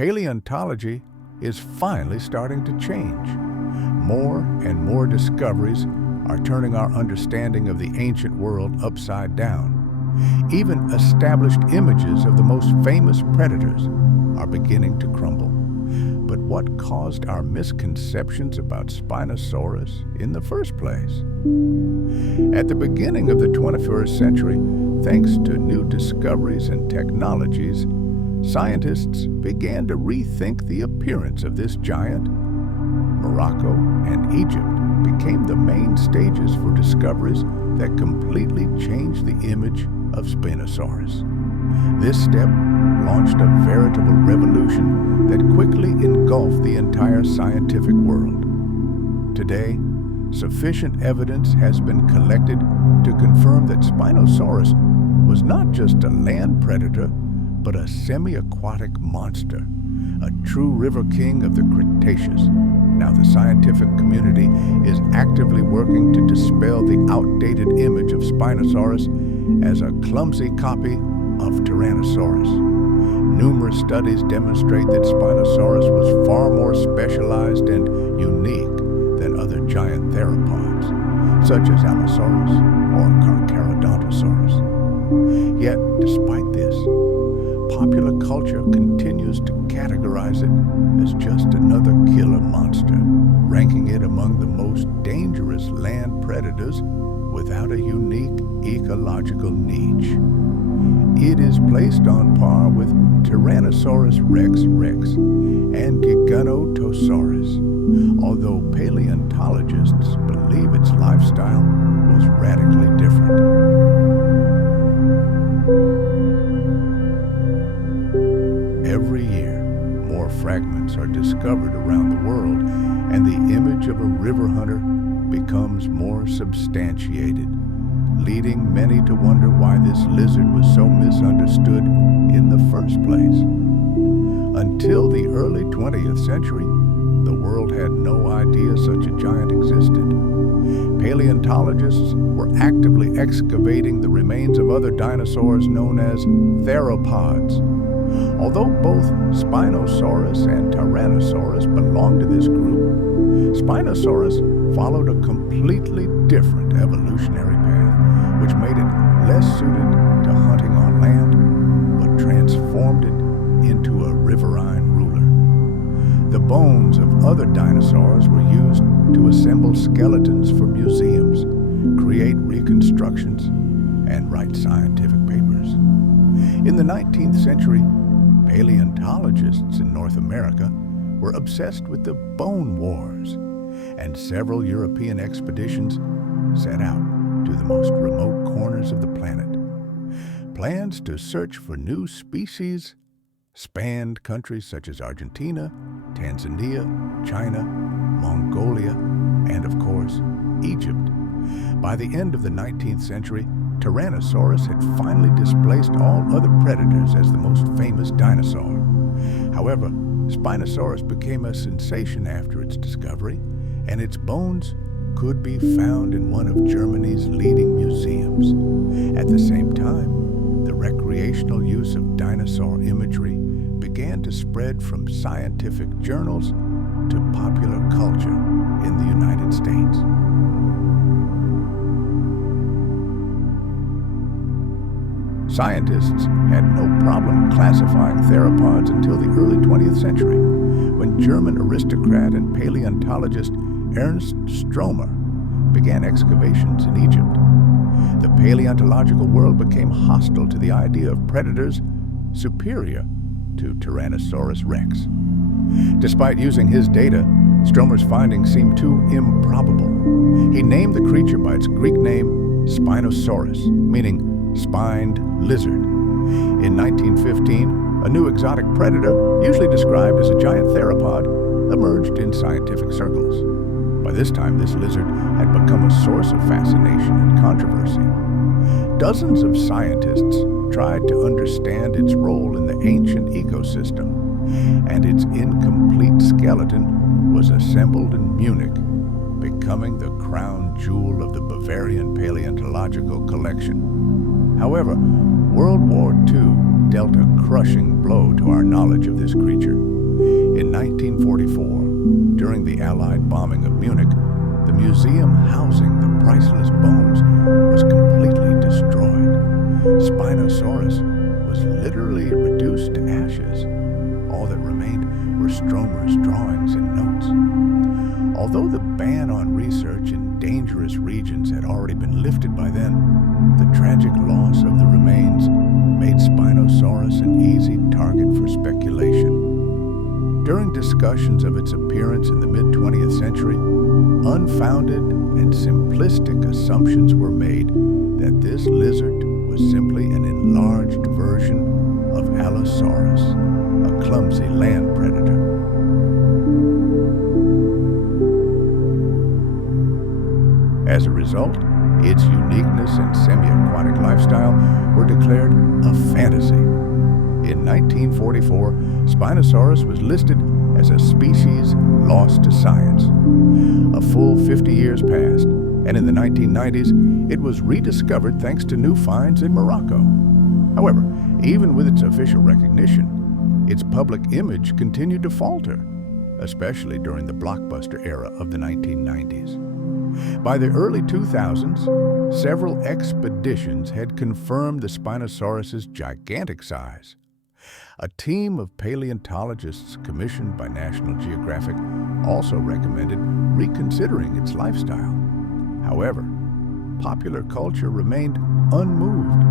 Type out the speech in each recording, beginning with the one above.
paleontology is finally starting to change. More and more discoveries are turning our understanding of the ancient world upside down. Even established images of the most famous predators are beginning to crumble. But what caused our misconceptions about Spinosaurus in the first place? At the beginning of the 21st century, thanks to new discoveries and technologies, scientists began to rethink the appearance of this giant. Morocco and Egypt became the main stages for discoveries that completely changed the image of Spinosaurus. This step launched a veritable revolution that quickly engulfed the entire scientific world. Today, sufficient evidence has been collected to confirm that Spinosaurus was not just a land predator, but a semi-aquatic monster, a true river king of the Cretaceous. Now the scientific community is actively working to dispel the outdated image of Spinosaurus as a clumsy copy of Tyrannosaurus. Numerous studies demonstrate that Spinosaurus was far more specialized and unique than other giant theropods, such as Allosaurus or Carcharodontosaurus. Yet, despite this, popular culture continues to categorize it as just another killer monster, ranking it among the most dangerous land predators without a unique ecological niche. It is placed on par with Tyrannosaurus rex and Giganotosaurus, although paleontologists believe its lifestyle was radically different. Every year, more fragments are discovered around the world, and the image of a river hunter becomes more substantiated, leading many to wonder why this lizard was so misunderstood in the first place. Until the early 20th century, the world had no idea such a giant existed. Paleontologists were actively excavating the remains of other dinosaurs known as theropods. Although both Spinosaurus and Tyrannosaurus belonged to this group, Spinosaurus followed a completely different evolutionary path, which made it less suited to hunting on land, but transformed it into a riverine ruler. The bones of other dinosaurs were used to assemble skeletons for museums, create reconstructions, and write scientific papers. In the 19th century, paleontologists in North America were obsessed with the bone wars, and several European expeditions set out to the most remote corners of the planet. Plans to search for new species spanned countries such as Argentina, Tanzania, China, Mongolia, and of course, Egypt. By the end of the 19th century, Tyrannosaurus had finally displaced all other predators as the most famous dinosaur. However, Spinosaurus became a sensation after its discovery, and its bones could be found in one of Germany's leading museums. At the same time, the recreational use of dinosaur imagery began to spread from scientific journals to popular culture in the United States. Scientists had no problem classifying theropods until the early 20th century, when German aristocrat and paleontologist Ernst Stromer began excavations in Egypt. The paleontological world became hostile to the idea of predators superior to Tyrannosaurus rex. Despite using his data, Stromer's findings seemed too improbable. He named the creature by its Greek name Spinosaurus, meaning spined lizard. In 1915, a new exotic predator, usually described as a giant theropod, emerged in scientific circles. By this time, this lizard had become a source of fascination and controversy. Dozens of scientists tried to understand its role in the ancient ecosystem, and its incomplete skeleton was assembled in Munich, becoming the crown jewel of the Bavarian paleontological collection. However, World War II dealt a crushing blow to our knowledge of this creature. 1944, during the Allied bombing of Munich, the museum housing the priceless bones was completely destroyed. Spinosaurus was literally reduced to ashes. All that remained were Stromer's drawings and notes. Although the ban on research in dangerous regions had already been lifted by then, the tragic loss of the remains made Spinosaurus an easy target for speculation. During discussions of its appearance in the mid-20th century, unfounded and simplistic assumptions were made that this lizard was simply an enlarged version of Allosaurus, a clumsy land predator. As a result, its uniqueness and semi-aquatic lifestyle were declared a fantasy. In 1944, Spinosaurus was listed as a species lost to science. A full 50 years passed, and in the 1990s, it was rediscovered thanks to new finds in Morocco. However, even with its official recognition, its public image continued to falter, especially during the blockbuster era of the 1990s. By the early 2000s, several expeditions had confirmed the Spinosaurus's gigantic size. A team of paleontologists commissioned by National Geographic also recommended reconsidering its lifestyle. However, popular culture remained unmoved,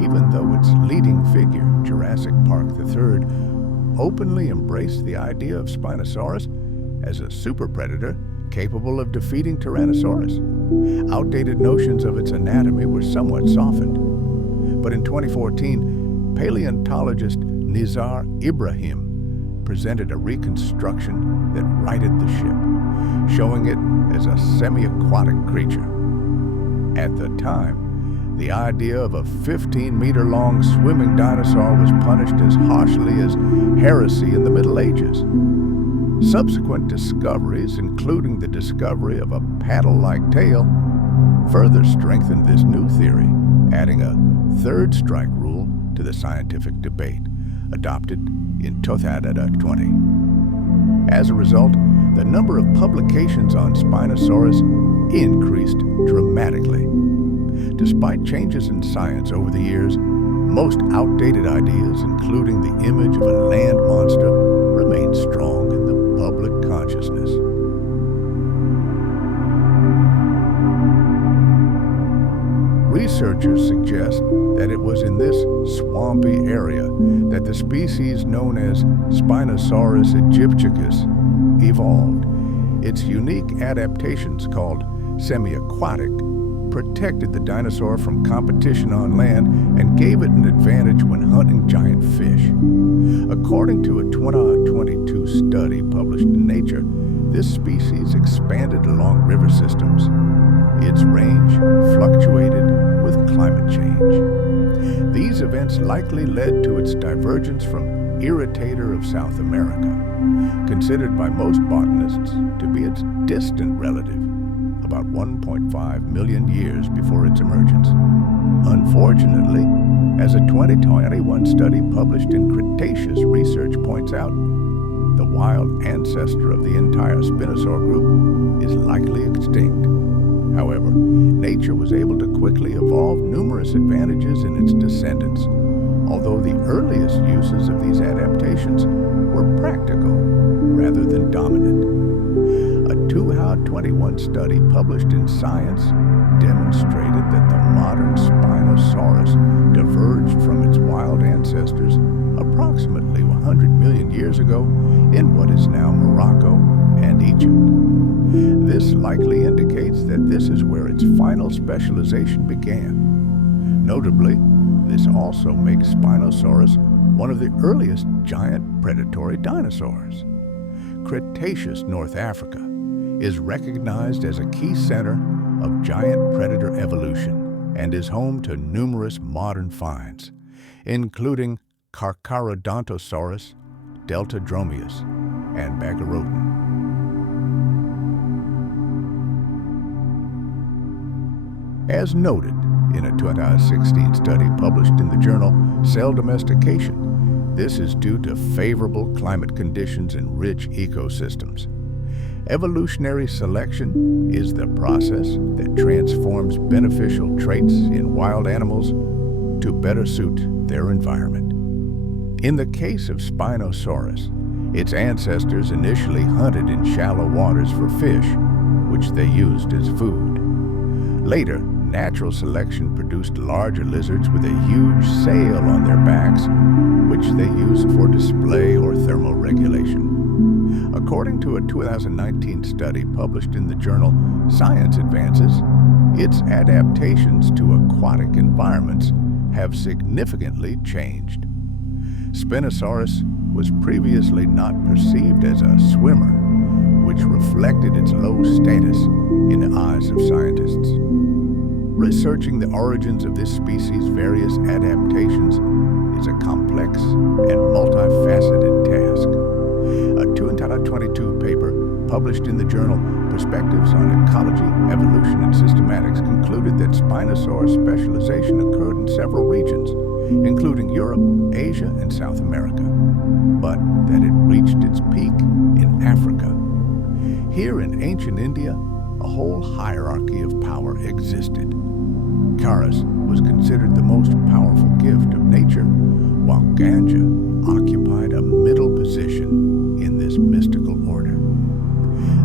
even though its leading figure, Jurassic Park III, openly embraced the idea of Spinosaurus as a super predator capable of defeating Tyrannosaurus. Outdated notions of its anatomy were somewhat softened. But in 2014, paleontologist Nizar Ibrahim presented a reconstruction that righted the ship, showing it as a semi-aquatic creature. At the time, the idea of a 15-meter-long swimming dinosaur was punished as harshly as heresy in the Middle Ages. Subsequent discoveries, including the discovery of a paddle-like tail, further strengthened this new theory, adding a third strike rule to the scientific debate, adopted in 2020. As a result, the number of publications on Spinosaurus increased dramatically. Despite changes in science over the years, most outdated ideas, including the image of a land monster, remain strong in the public consciousness. Researchers suggest that it was in this swampy area that the species known as Spinosaurus aegyptiacus evolved. Its unique adaptations, called semi-aquatic, protected the dinosaur from competition on land and gave it an advantage when hunting giant fish. According to a 2022 study published in Nature, this species expanded along river systems. Its range fluctuated with climate change. These events likely led to its divergence from Irritator of South America, considered by most botanists to be its distant relative, about 1.5 million years before its emergence. Unfortunately, as a 2021 study published in Cretaceous Research points out, the wild ancestor of the entire Spinosaur group is likely extinct. However, nature was able to quickly evolve numerous advantages in its descendants, although the earliest uses of these adaptations were practical rather than dominant. A 2021 study published in Science demonstrated that the modern Spinosaurus diverged from its wild ancestors approximately 100 million years ago in what is now Morocco and Egypt. This likely indicates that this is where its final specialization began. Notably, this also makes Spinosaurus one of the earliest giant predatory dinosaurs. Cretaceous North Africa is recognized as a key center of giant predator evolution and is home to numerous modern finds, including Carcharodontosaurus, Deltadromeus, and Bagarotin. As noted in a 2016 study published in the journal Cell Domestication, This is due to favorable climate conditions and rich ecosystems. Evolutionary selection is the process that transforms beneficial traits in wild animals to better suit their environment. In the case of Spinosaurus, its ancestors initially hunted in shallow waters for fish, which they used as food. Later, natural selection produced larger lizards with a huge sail on their backs, which they used for display or thermal regulation. According to a 2019 study published in the journal Science Advances, its adaptations to aquatic environments have significantly changed. Spinosaurus was previously not perceived as a swimmer, which reflected its low status in the eyes of scientists. Researching the origins of this species' various adaptations is a complex and multifaceted task. A 2022 paper published in the journal Perspectives on Ecology, Evolution, and Systematics concluded that Spinosaurus specialization occurred in several regions, including Europe, Asia, and South America, but that it reached its peak in Africa. Here in ancient India, a whole hierarchy of power existed. Charis was considered the most powerful gift of nature, while Ganja occupied a middle position in this mystical order.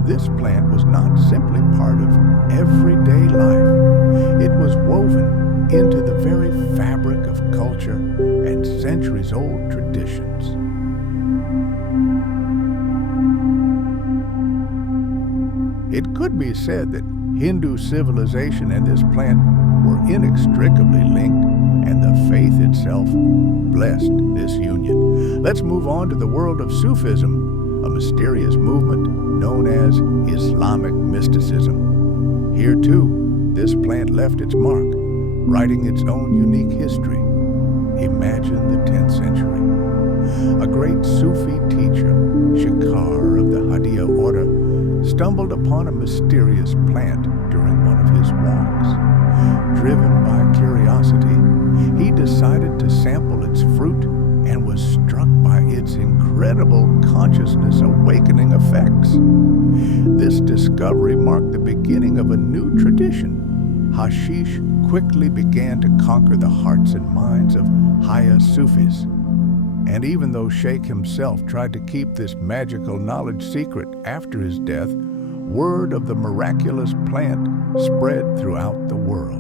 This plant was not simply part of everyday life. It was woven into the very fabric of culture and centuries-old traditions. It could be said that Hindu civilization and this plant were inextricably linked, and the faith itself blessed this union. Let's move on to the world of Sufism, a mysterious movement known as Islamic mysticism. Here, too, this plant left its mark, writing its own unique history. Imagine the 10th century. A great Sufi teacher, Shikar of the Hadiya order, stumbled upon a mysterious plant during one of his walks. Driven by curiosity, he decided to sample its fruit and was struck by its incredible consciousness-awakening effects. This discovery marked the beginning of a new tradition. Hashish quickly began to conquer the hearts and minds of Haya Sufis. And even though Sheikh himself tried to keep this magical knowledge secret after his death, word of the miraculous plant spread throughout the world.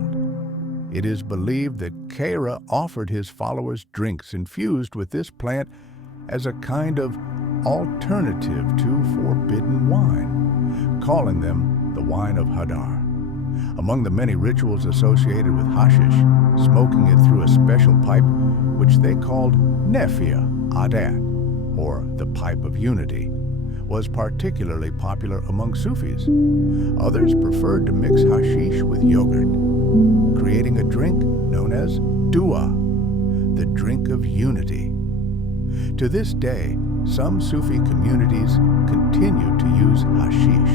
It is believed that Khaira offered his followers drinks infused with this plant as a kind of alternative to forbidden wine, calling them the wine of Hadar. Among the many rituals associated with hashish, smoking it through a special pipe, which they called Nefia Adat, or the pipe of unity, was particularly popular among Sufis. Others preferred to mix hashish with yogurt, creating a drink known as dua, the drink of unity. To this day, some Sufi communities continue to use hashish,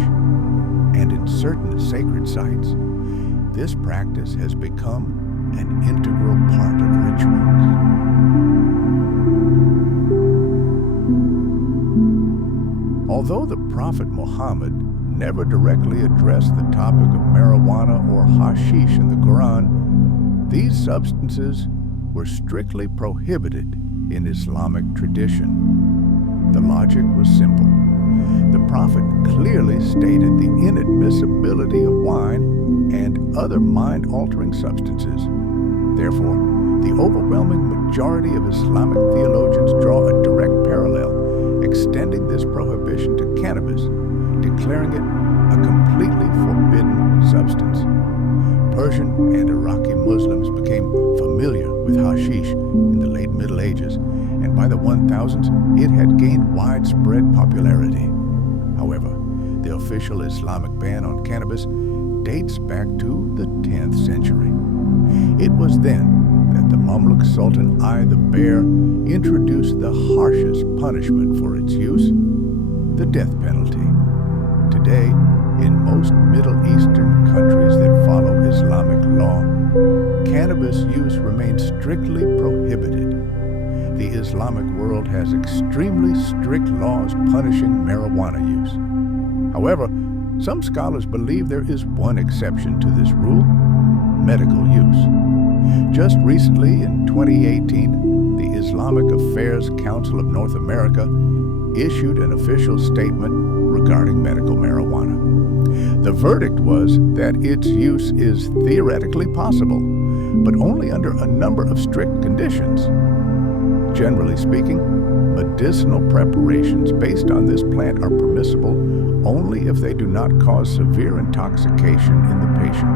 and in certain sacred sites, this practice has become an integral part of rituals. Although the Prophet Muhammad never directly addressed the topic of marijuana or hashish in the Quran, these substances were strictly prohibited in Islamic tradition. The logic was simple. The Prophet clearly stated the inadmissibility of wine and other mind-altering substances. Therefore, the overwhelming majority of Islamic theologians draw a direct parallel, extending this prohibition to cannabis, declaring it a completely forbidden substance. Persian and Iraqi Muslims became familiar with hashish in the late Middle Ages, and by the 1000s it had gained widespread popularity. However, the official Islamic ban on cannabis dates back to the 10th century. It was then that the Mamluk Sultan I the Bear introduced the harshest punishment for its use, the death penalty. Today, in most Middle Eastern countries that follow Islamic law, cannabis use remains strictly prohibited. the Islamic world has extremely strict laws punishing marijuana use. However, some scholars believe there is one exception to this rule: medical use. Just recently, in 2018, the Islamic Affairs Council of North America issued an official statement regarding medical marijuana. The verdict was that its use is theoretically possible, but only under a number of strict conditions. Generally speaking, medicinal preparations based on this plant are permissible only if they do not cause severe intoxication in the patient.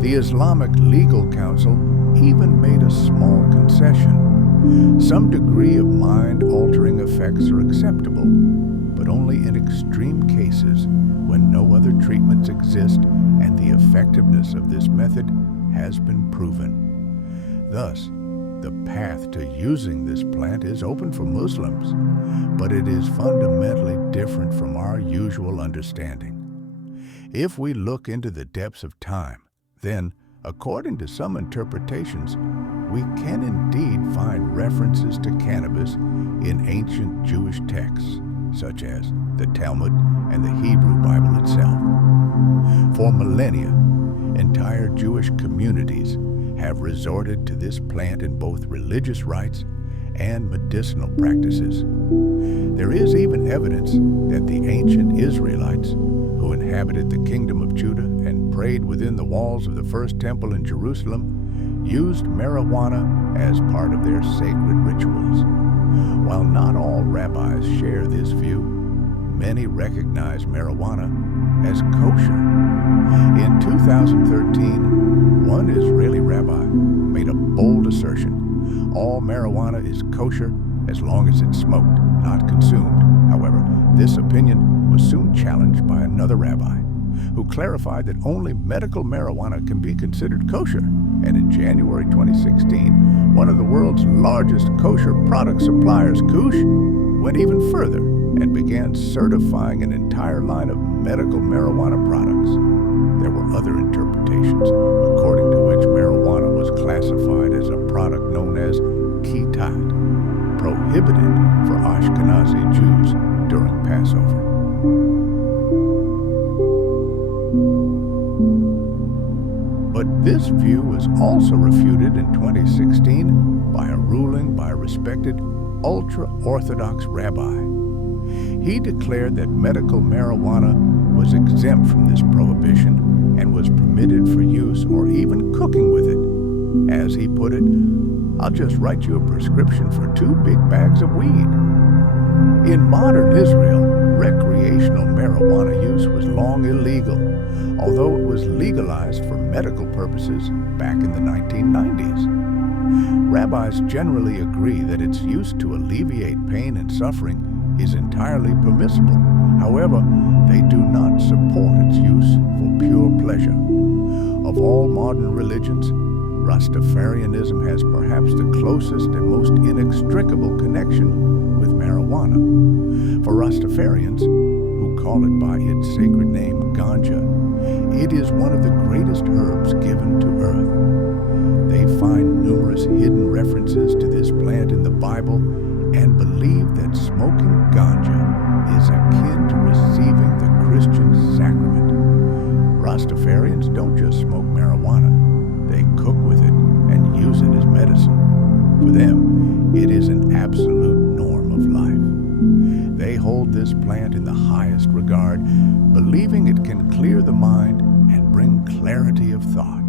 The Islamic Legal Council even made a small concession. Some degree of mind-altering effects are acceptable, but only in extreme cases when no other treatments exist and the effectiveness of this method has been proven. Thus, the path to using this plant is open for Muslims, but it is fundamentally different from our usual understanding. If we look into the depths of time, then, according to some interpretations, we can indeed find references to cannabis in ancient Jewish texts, such as the Talmud and the Hebrew Bible itself. For millennia, entire Jewish communities have resorted to this plant in both religious rites and medicinal practices. There is even evidence that the ancient Israelites, who inhabited the kingdom of Judah and prayed within the walls of the first temple in Jerusalem, used marijuana as part of their sacred rituals. While not all rabbis share this view, many recognize marijuana as kosher. In 2013, one Israeli rabbi made a bold assertion: all marijuana is kosher as long as it's smoked, not consumed. However, this opinion was soon challenged by another rabbi, who clarified that only medical marijuana can be considered kosher. And in January 2016, one of the world's largest kosher product suppliers, Kush, went even further and began certifying an entire line of medical marijuana products. There were other interpretations, according to which marijuana was classified as a product known as kitat, prohibited for Ashkenazi Jews during Passover. But this view was also refuted in 2016 by a ruling by a respected ultra-Orthodox rabbi. He declared that medical marijuana was exempt from this prohibition and was permitted for use or even cooking with it. As he put it, "I'll just write you a prescription for 2 big bags of weed." In modern Israel, recreational marijuana use was long illegal, although it was legalized for medical purposes back in the 1990s. Rabbis generally agree that its use to alleviate pain and suffering is entirely permissible. However, they do not support its use for pure pleasure. Of all modern religions, Rastafarianism has perhaps the closest and most inextricable connection with marijuana. For Rastafarians, who call it by its sacred name, ganja, it is one of the greatest herbs given to earth. They find numerous hidden references to this plant in the Bible and believe that smoking ganja is akin to receiving the Christian sacrament. Rastafarians don't just smoke marijuana, they cook with it and use it as medicine. For them, it is an absolute norm of life. They hold this plant in the highest regard, believing it can clear the mind and bring clarity of thought.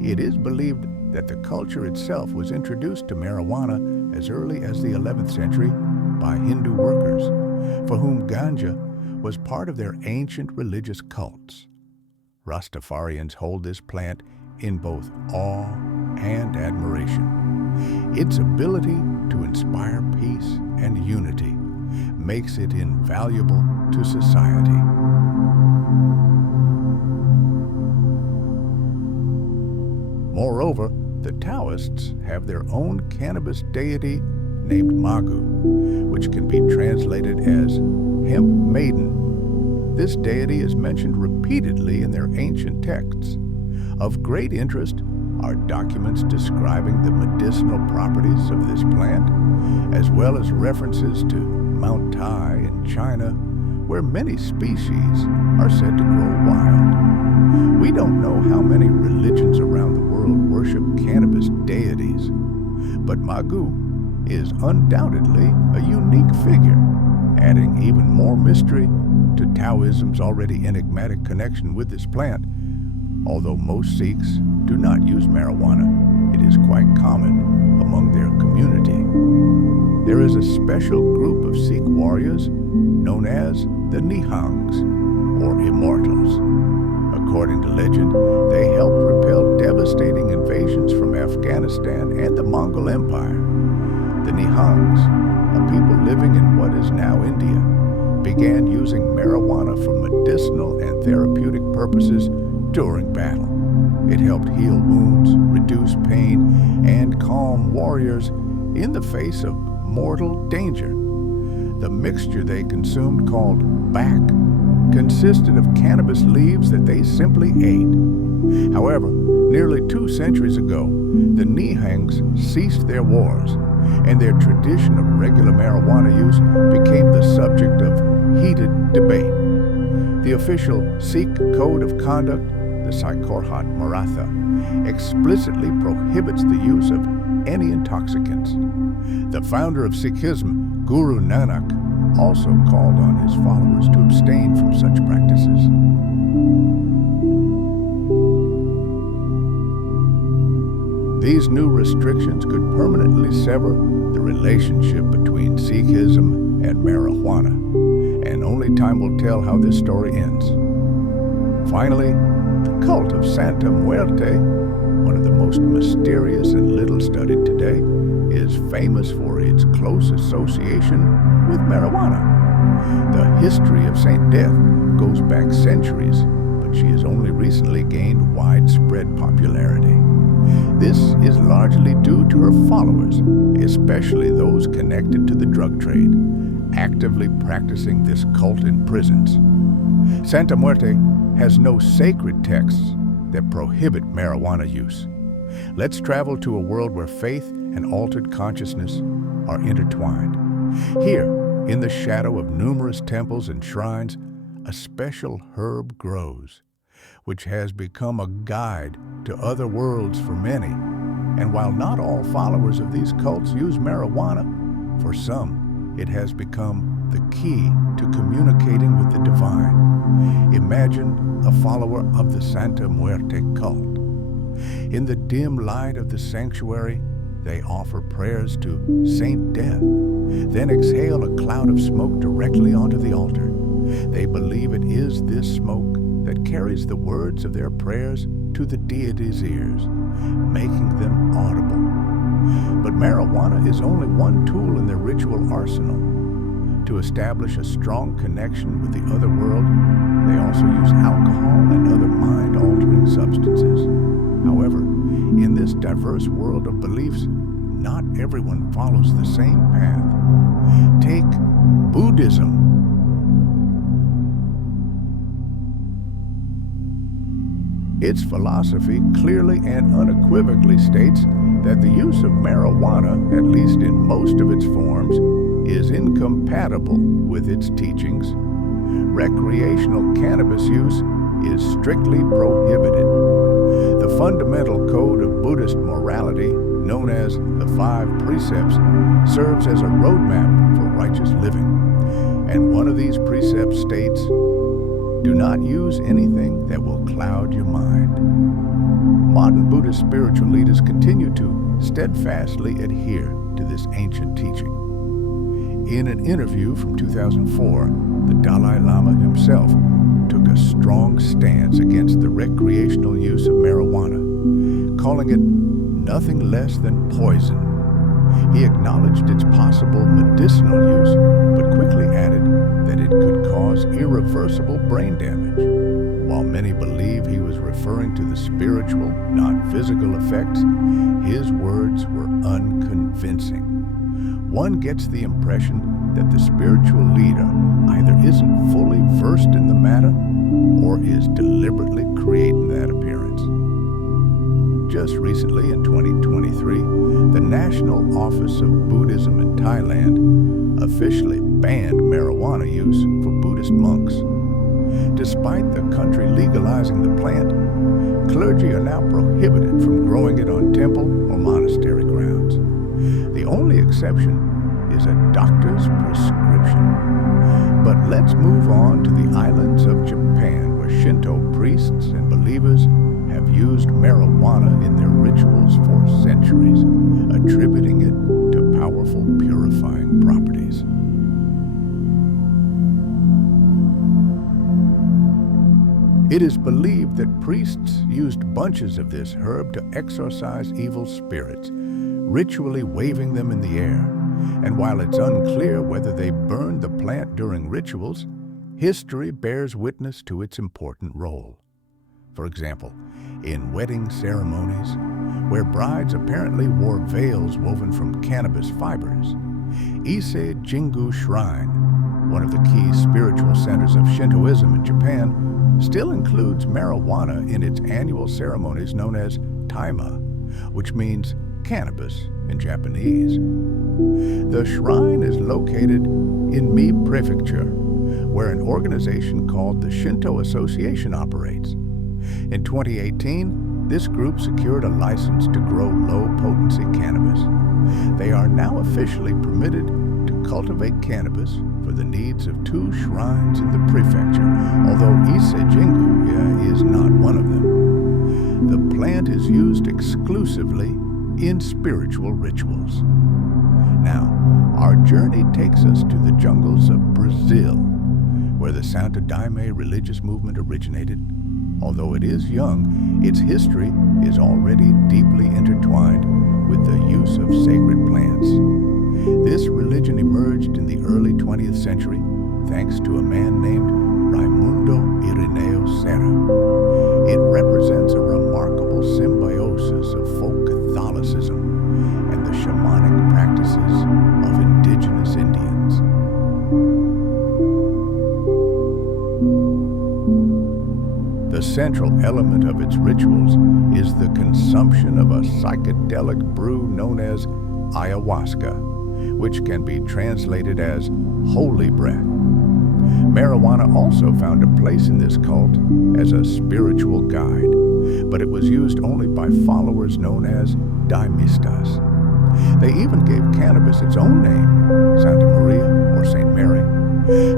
It is believed that the culture itself was introduced to marijuana as early as the 11th century by Hindu workers, for whom ganja was part of their ancient religious cults. Rastafarians hold this plant in both awe and admiration. Its ability to inspire peace and unity makes it invaluable to society. Moreover, the Taoists have their own cannabis deity named Magu, which can be translated as hemp maiden. This deity is mentioned repeatedly in their ancient texts. Of great interest are documents describing the medicinal properties of this plant, as well as references to Mount Tai in China, where many species are said to grow wild. We don't know how many religions around the world worship cannabis deities, but Magu is undoubtedly a unique figure, adding even more mystery to Taoism's already enigmatic connection with this plant. Although most Sikhs do not use marijuana, it is quite common among their community. There is a special group of Sikh warriors known as the Nihangs, or Immortals. According to legend, they helped repel devastating invasions from Afghanistan and the Mongol Empire. The Nihangs, a people living in what is now India, began using marijuana for medicinal and therapeutic purposes during battle. It helped heal wounds, reduce pain, and calm warriors in the face of mortal danger. The mixture they consumed, called bak, consisted of cannabis leaves that they simply ate. However, nearly 2 centuries ago, the Nihangs ceased their wars, and their tradition of regular marijuana use became the subject of heated debate. The official Sikh Code of Conduct, the Saikorhat Maratha, explicitly prohibits the use of any intoxicants. The founder of Sikhism, Guru Nanak, also called on his followers to abstain from such practices. These new restrictions could permanently sever the relationship between Sikhism and marijuana, and only time will tell how this story ends. Finally, the cult of Santa Muerte, one of the most mysterious and little studied today, is famous for its close association with marijuana. The history of Saint Death goes back centuries, but she has only recently gained widespread popularity. This is largely due to her followers, especially those connected to the drug trade, actively practicing this cult in prisons. Santa Muerte has no sacred texts that prohibit marijuana use. Let's travel to a world where faith and altered consciousness are intertwined. Here, in the shadow of numerous temples and shrines, a special herb grows, which has become a guide to other worlds for many. And while not all followers of these cults use marijuana, for some, it has become the key to communicating with the divine. Imagine a follower of the Santa Muerte cult. In the dim light of the sanctuary, they offer prayers to Saint Death, then exhale a cloud of smoke directly onto the altar. They believe it is this smoke that carries the words of their prayers to the deity's ears, making them audible. But marijuana is only one tool in their ritual arsenal. To establish a strong connection with the other world, they also use alcohol and other mind-altering substances. However, in this diverse world of beliefs, not everyone follows the same path. Take Buddhism. Its philosophy clearly and unequivocally states that the use of marijuana, at least in most of its forms, is incompatible with its teachings. Recreational cannabis use is strictly prohibited. The fundamental code of Buddhist morality, known as the 5 Precepts, serves as a roadmap for righteous living. And one of these precepts states, "Do not use anything that will cloud your mind." Modern Buddhist spiritual leaders continue to steadfastly adhere to this ancient teaching. In an interview from 2004, the Dalai Lama himself took a strong stance against the recreational use of marijuana, calling it nothing less than poison. He acknowledged its possible medicinal use, but quickly added that it could cause irreversible brain damage. While many believe he was referring to the spiritual, not physical effects, his words were unconvincing. One gets the impression that the spiritual leader either isn't fully versed in the matter or is deliberately creating that appearance. just recently, in 2023, the National Office of Buddhism in Thailand officially banned marijuana use for Buddhist monks. Despite the country legalizing the plant, clergy are now prohibited from growing it on temple or monastery grounds. The only exception is a doctor's prescription. But let's move on to the islands of Japan, where Shinto priests and believers have used marijuana in their rituals for centuries, attributing it to powerful purifying properties. It is believed that priests used bunches of this herb to exorcise evil spirits, ritually waving them in the air. And while it's unclear whether they burned the plant during rituals, history bears witness to its important role. For example, in wedding ceremonies, where brides apparently wore veils woven from cannabis fibers, Ise Jingu Shrine, one of the key spiritual centers of Shintoism in Japan, still includes marijuana in its annual ceremonies known as taima, which means cannabis in Japanese. The shrine is located in Mie Prefecture, where an organization called the Shinto Association operates. In 2018, this group secured a license to grow low-potency cannabis. They are now officially permitted to cultivate cannabis for the needs of 2 shrines in the prefecture, although Ise Jingu is not one of them. The plant is used exclusively in spiritual rituals. Now, our journey takes us to the jungles of Brazil, where the Santo Daime religious movement originated. Although it is young, its history is already deeply intertwined with the use of sacred plants. This religion emerged in the early 20th century thanks to a man named Raimundo Irineu Serra. It represents a remarkable symbiosis of folk Catholicism and the shamanic practices of indigenous Indians. The central element of its rituals is the consumption of a psychedelic brew known as ayahuasca, which can be translated as holy breath. Marijuana also found a place in this cult as a spiritual guide, but it was used only by followers known as daimistas. They even gave cannabis its own name, Santa Maria or Saint Mary.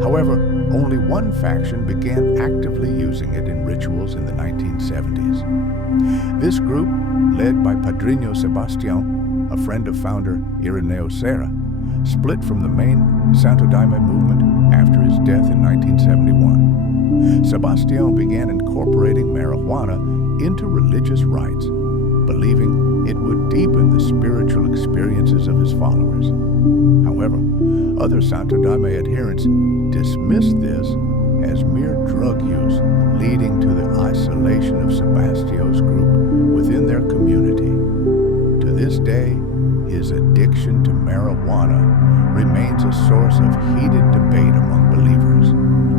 However, only one faction began actively using it in rituals in the 1970s. This group, led by Padrinho Sebastião, a friend of founder Irineu Serra, split from the main Santo Daime movement after his death in 1971. Sebastião began incorporating marijuana into religious rites, believing it would deepen the spiritual experiences of his followers. However, other Santo Daime adherents dismissed this as mere drug use, leading to the isolation of Sebastião's group within their community. To this day, his addiction to marijuana remains a source of heated debate among believers.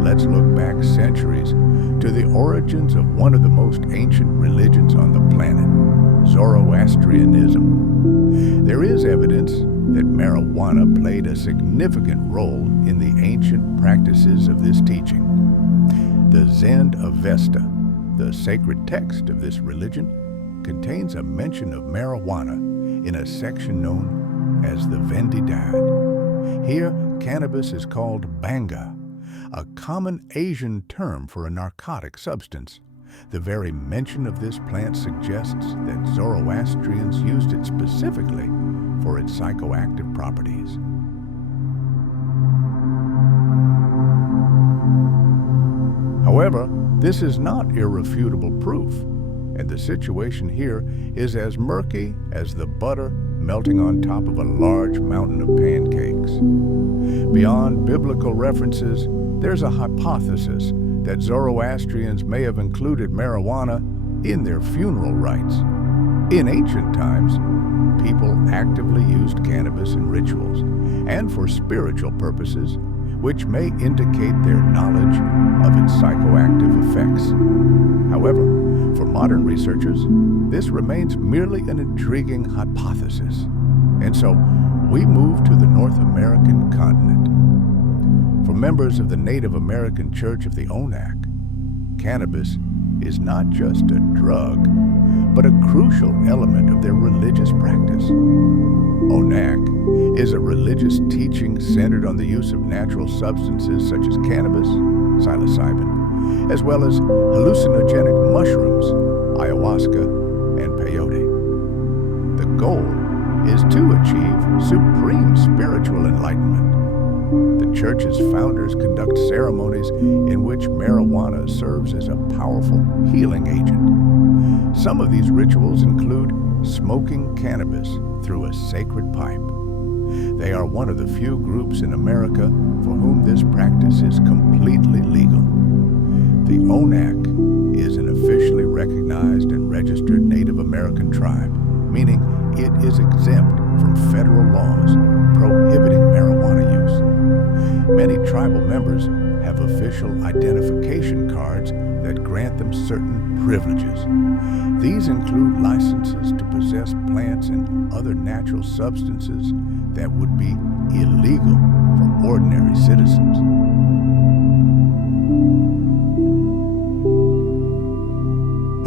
Let's look back centuries to the origins of one of the most ancient religions on the planet, Zoroastrianism. There is evidence that marijuana played a significant role in the ancient practices of this teaching. The Zend Avesta, the sacred text of this religion, contains a mention of marijuana in a section known as the Vendidad. Here, cannabis is called banga, a common Asian term for a narcotic substance. The very mention of this plant suggests that Zoroastrians used it specifically for its psychoactive properties. However, this is not irrefutable proof, and the situation here is as murky as the butter melting on top of a large mountain of pancakes. Beyond biblical references, there's a hypothesis that Zoroastrians may have included marijuana in their funeral rites. In ancient times, people actively used cannabis in rituals and for spiritual purposes, which may indicate their knowledge of its psychoactive effects. However, For modern researchers, this remains merely an intriguing hypothesis. And so, we move to the North American continent. For members of the Native American Church of the Onak, cannabis is not just a drug, but a crucial element of their religious practice. Onak is a religious teaching centered on the use of natural substances such as cannabis, psilocybin, as well as hallucinogenic mushrooms, ayahuasca, and peyote. The goal is to achieve supreme spiritual enlightenment. The church's founders conduct ceremonies in which marijuana serves as a powerful healing agent. Some of these rituals include smoking cannabis through a sacred pipe. They are one of the few groups in America for whom this practice is completely legal. The Onak is an officially recognized and registered Native American tribe, meaning it is exempt from federal laws prohibiting marijuana use. Many tribal members have official identification cards that grant them certain privileges. These include licenses to possess plants and other natural substances that would be illegal for ordinary citizens.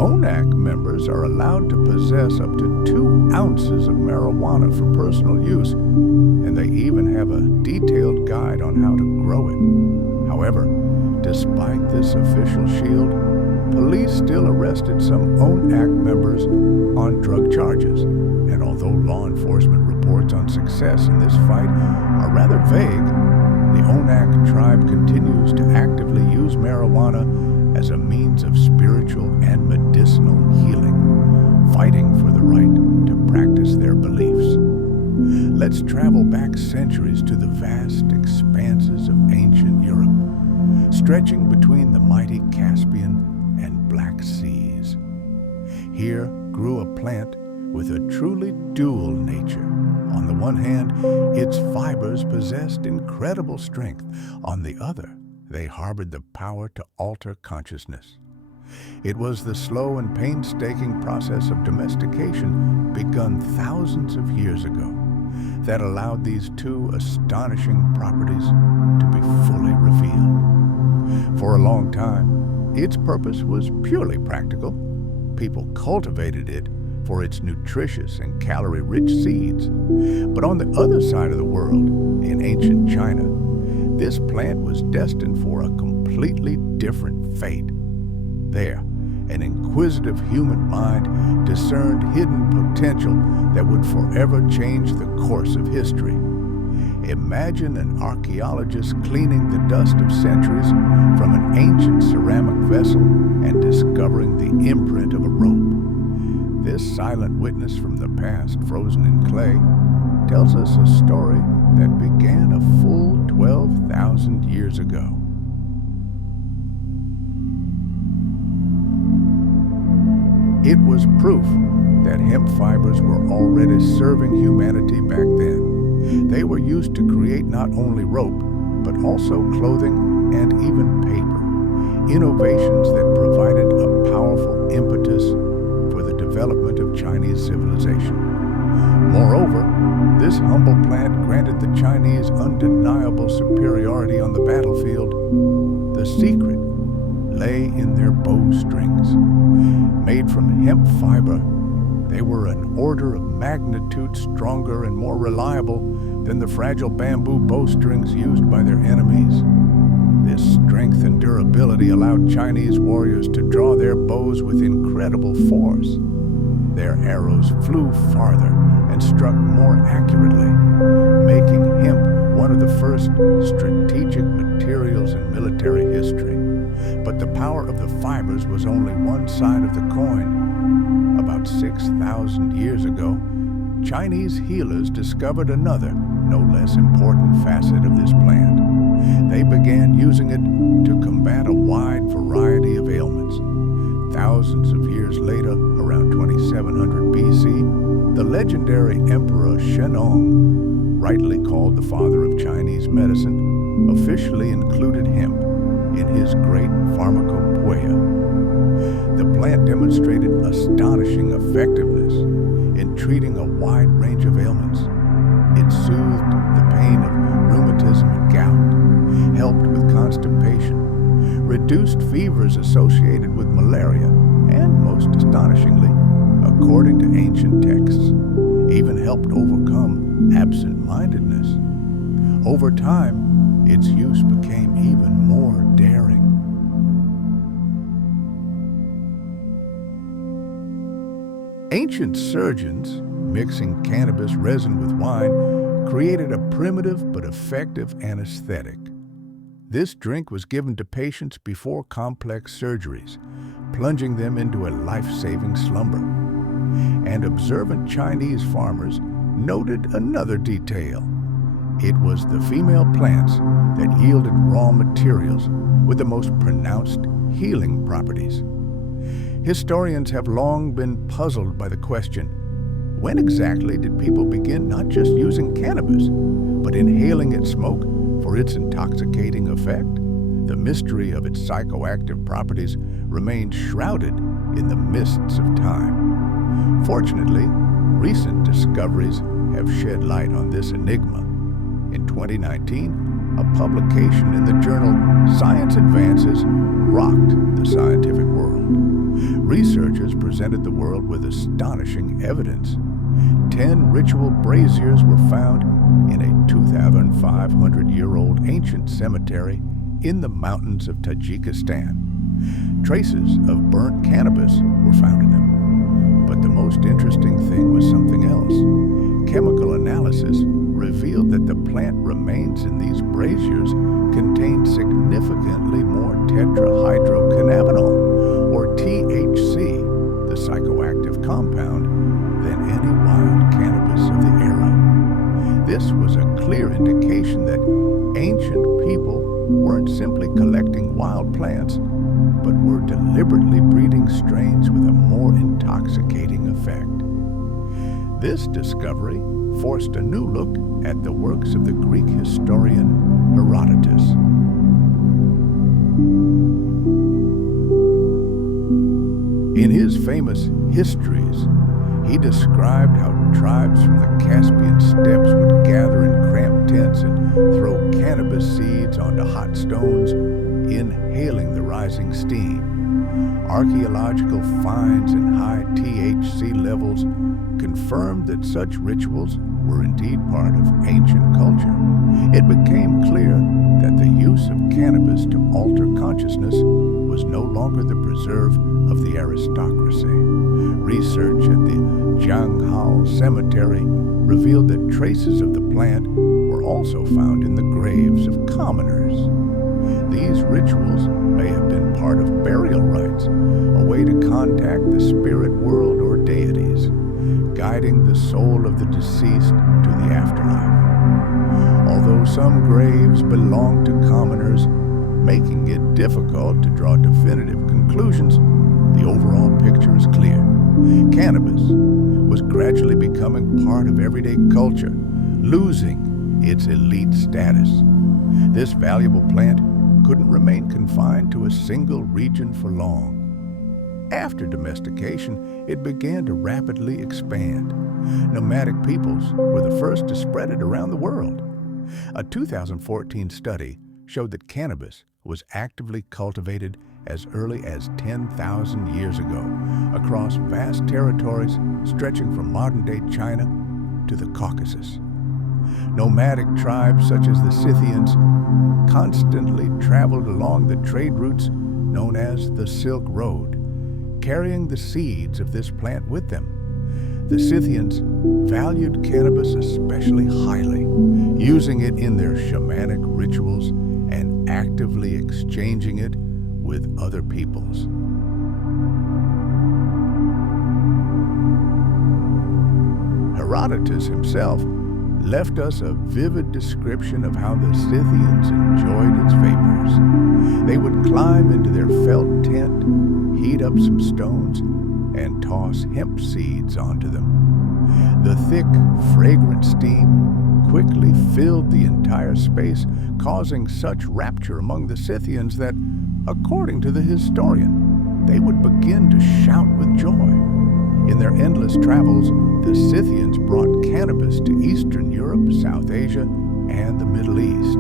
Onak members are allowed to possess up to 2 ounces of marijuana for personal use, and they even have a detailed guide on how to grow it. However, despite this official shield, police still arrested some Onak members on drug charges. And although law enforcement reports on success in this fight are rather vague, the Onak tribe continues to actively use marijuana as a means of spiritual and medicinal healing, fighting for the right to practice their beliefs. Let's travel back centuries to the vast expanses of ancient Europe, stretching between the mighty Caspian and Black Seas. Here grew a plant with a truly dual nature. On the one hand, its fibers possessed incredible strength. On the other, they harbored the power to alter consciousness. It was the slow and painstaking process of domestication begun thousands of years ago that allowed these 2 astonishing properties to be fully revealed. For a long time, its purpose was purely practical. People cultivated it for its nutritious and calorie-rich seeds. But on the other side of the world, in ancient China, this plant was destined for a completely different fate. There, an inquisitive human mind discerned hidden potential that would forever change the course of history. Imagine an archaeologist cleaning the dust of centuries from an ancient ceramic vessel and discovering the imprint of a rope. This silent witness from the past, frozen in clay, tells us a story that began a full 12,000 years ago. It was proof that hemp fibers were already serving humanity back then. They were used to create not only rope, but also clothing and even paper, innovations that provided a powerful impetus for the development of Chinese civilization. Moreover, this humble plant granted the Chinese undeniable superiority on the battlefield. The secret lay in their bowstrings. Made from hemp fiber, they were an order of magnitude stronger and more reliable than the fragile bamboo bowstrings used by their enemies. This strength and durability allowed Chinese warriors to draw their bows with incredible force. Their arrows flew farther and struck more accurately, making hemp one of the first strategic materials in military history. But the power of the fibers was only one side of the coin. About 6,000 years ago, Chinese healers discovered another, no less important facet of this plant. They began using it to combat a wide variety of ailments. Thousands of years later, around 2700 BC, the legendary Emperor Shennong, rightly called the father of Chinese medicine, officially included hemp in his great pharmacopoeia sequoia. The plant demonstrated astonishing effectiveness in treating a wide range of ailments. It soothed the pain of rheumatism and gout, helped with constipation, reduced fevers associated with malaria, and most astonishingly, according to ancient texts, even helped overcome absent-mindedness. Over time, its use became even more daring. Ancient surgeons, mixing cannabis resin with wine, created a primitive but effective anesthetic. This drink was given to patients before complex surgeries, plunging them into a life-saving slumber. And observant Chinese farmers noted another detail. It was the female plants that yielded raw materials with the most pronounced healing properties. Historians have long been puzzled by the question, when exactly did people begin not just using cannabis, but inhaling its smoke for its intoxicating effect? The mystery of its psychoactive properties remains shrouded in the mists of time. Fortunately, recent discoveries have shed light on this enigma. In 2019, a publication in the journal Science Advances rocked the scientific world. Researchers presented the world with astonishing evidence. 10 ritual braziers were found in a 2,500-year-old ancient cemetery in the mountains of Tajikistan. Traces of burnt cannabis were found in them. But the most interesting thing was something else. Chemical analysis revealed that the plant remains in these braziers contained significantly more tetrahydrocannabinol, or THC, the psychoactive compound, than any wild cannabis of the era. This was a clear indication that ancient people weren't simply collecting wild plants, but were deliberately breeding strains with a more intoxicating effect. This discovery forced a new look at the works of the Greek historian Herodotus. In his famous Histories, he described how tribes from the Caspian steppes would gather in cramped tents and throw cannabis seeds onto hot stones, inhaling the rising steam. Archaeological finds and high THC levels confirmed that such rituals were indeed part of ancient culture. It became clear that the use of cannabis to alter consciousness was no longer the preserve of the aristocracy. Research at the Jianghao Cemetery revealed that traces of the plant were also found in the graves of commoners. These rituals may have been part of burial rites, a way to contact the spirit world or deities, guiding the soul of the deceased to the afterlife. Although some graves belong to commoners, making it difficult to draw definitive conclusions, the overall picture is clear. Cannabis was gradually becoming part of everyday culture, losing its elite status. This valuable plant couldn't remain confined to a single region for long. After domestication, it began to rapidly expand. Nomadic peoples were the first to spread it around the world. A 2014 study showed that cannabis was actively cultivated as early as 10,000 years ago across vast territories stretching from modern-day China to the Caucasus. Nomadic tribes such as the Scythians constantly traveled along the trade routes known as the Silk Road, carrying the seeds of this plant with them. The Scythians valued cannabis especially highly, using it in their shamanic rituals and actively exchanging it with other peoples. Herodotus himself left us a vivid description of how the Scythians enjoyed its vapors. They would climb into their felt tent, heat up some stones, and toss hemp seeds onto them. The thick, fragrant steam quickly filled the entire space, causing such rapture among the Scythians that, According to the historian, they would begin to shout with joy. In their endless travels, the Scythians brought cannabis to Eastern Europe, South Asia, and the Middle East.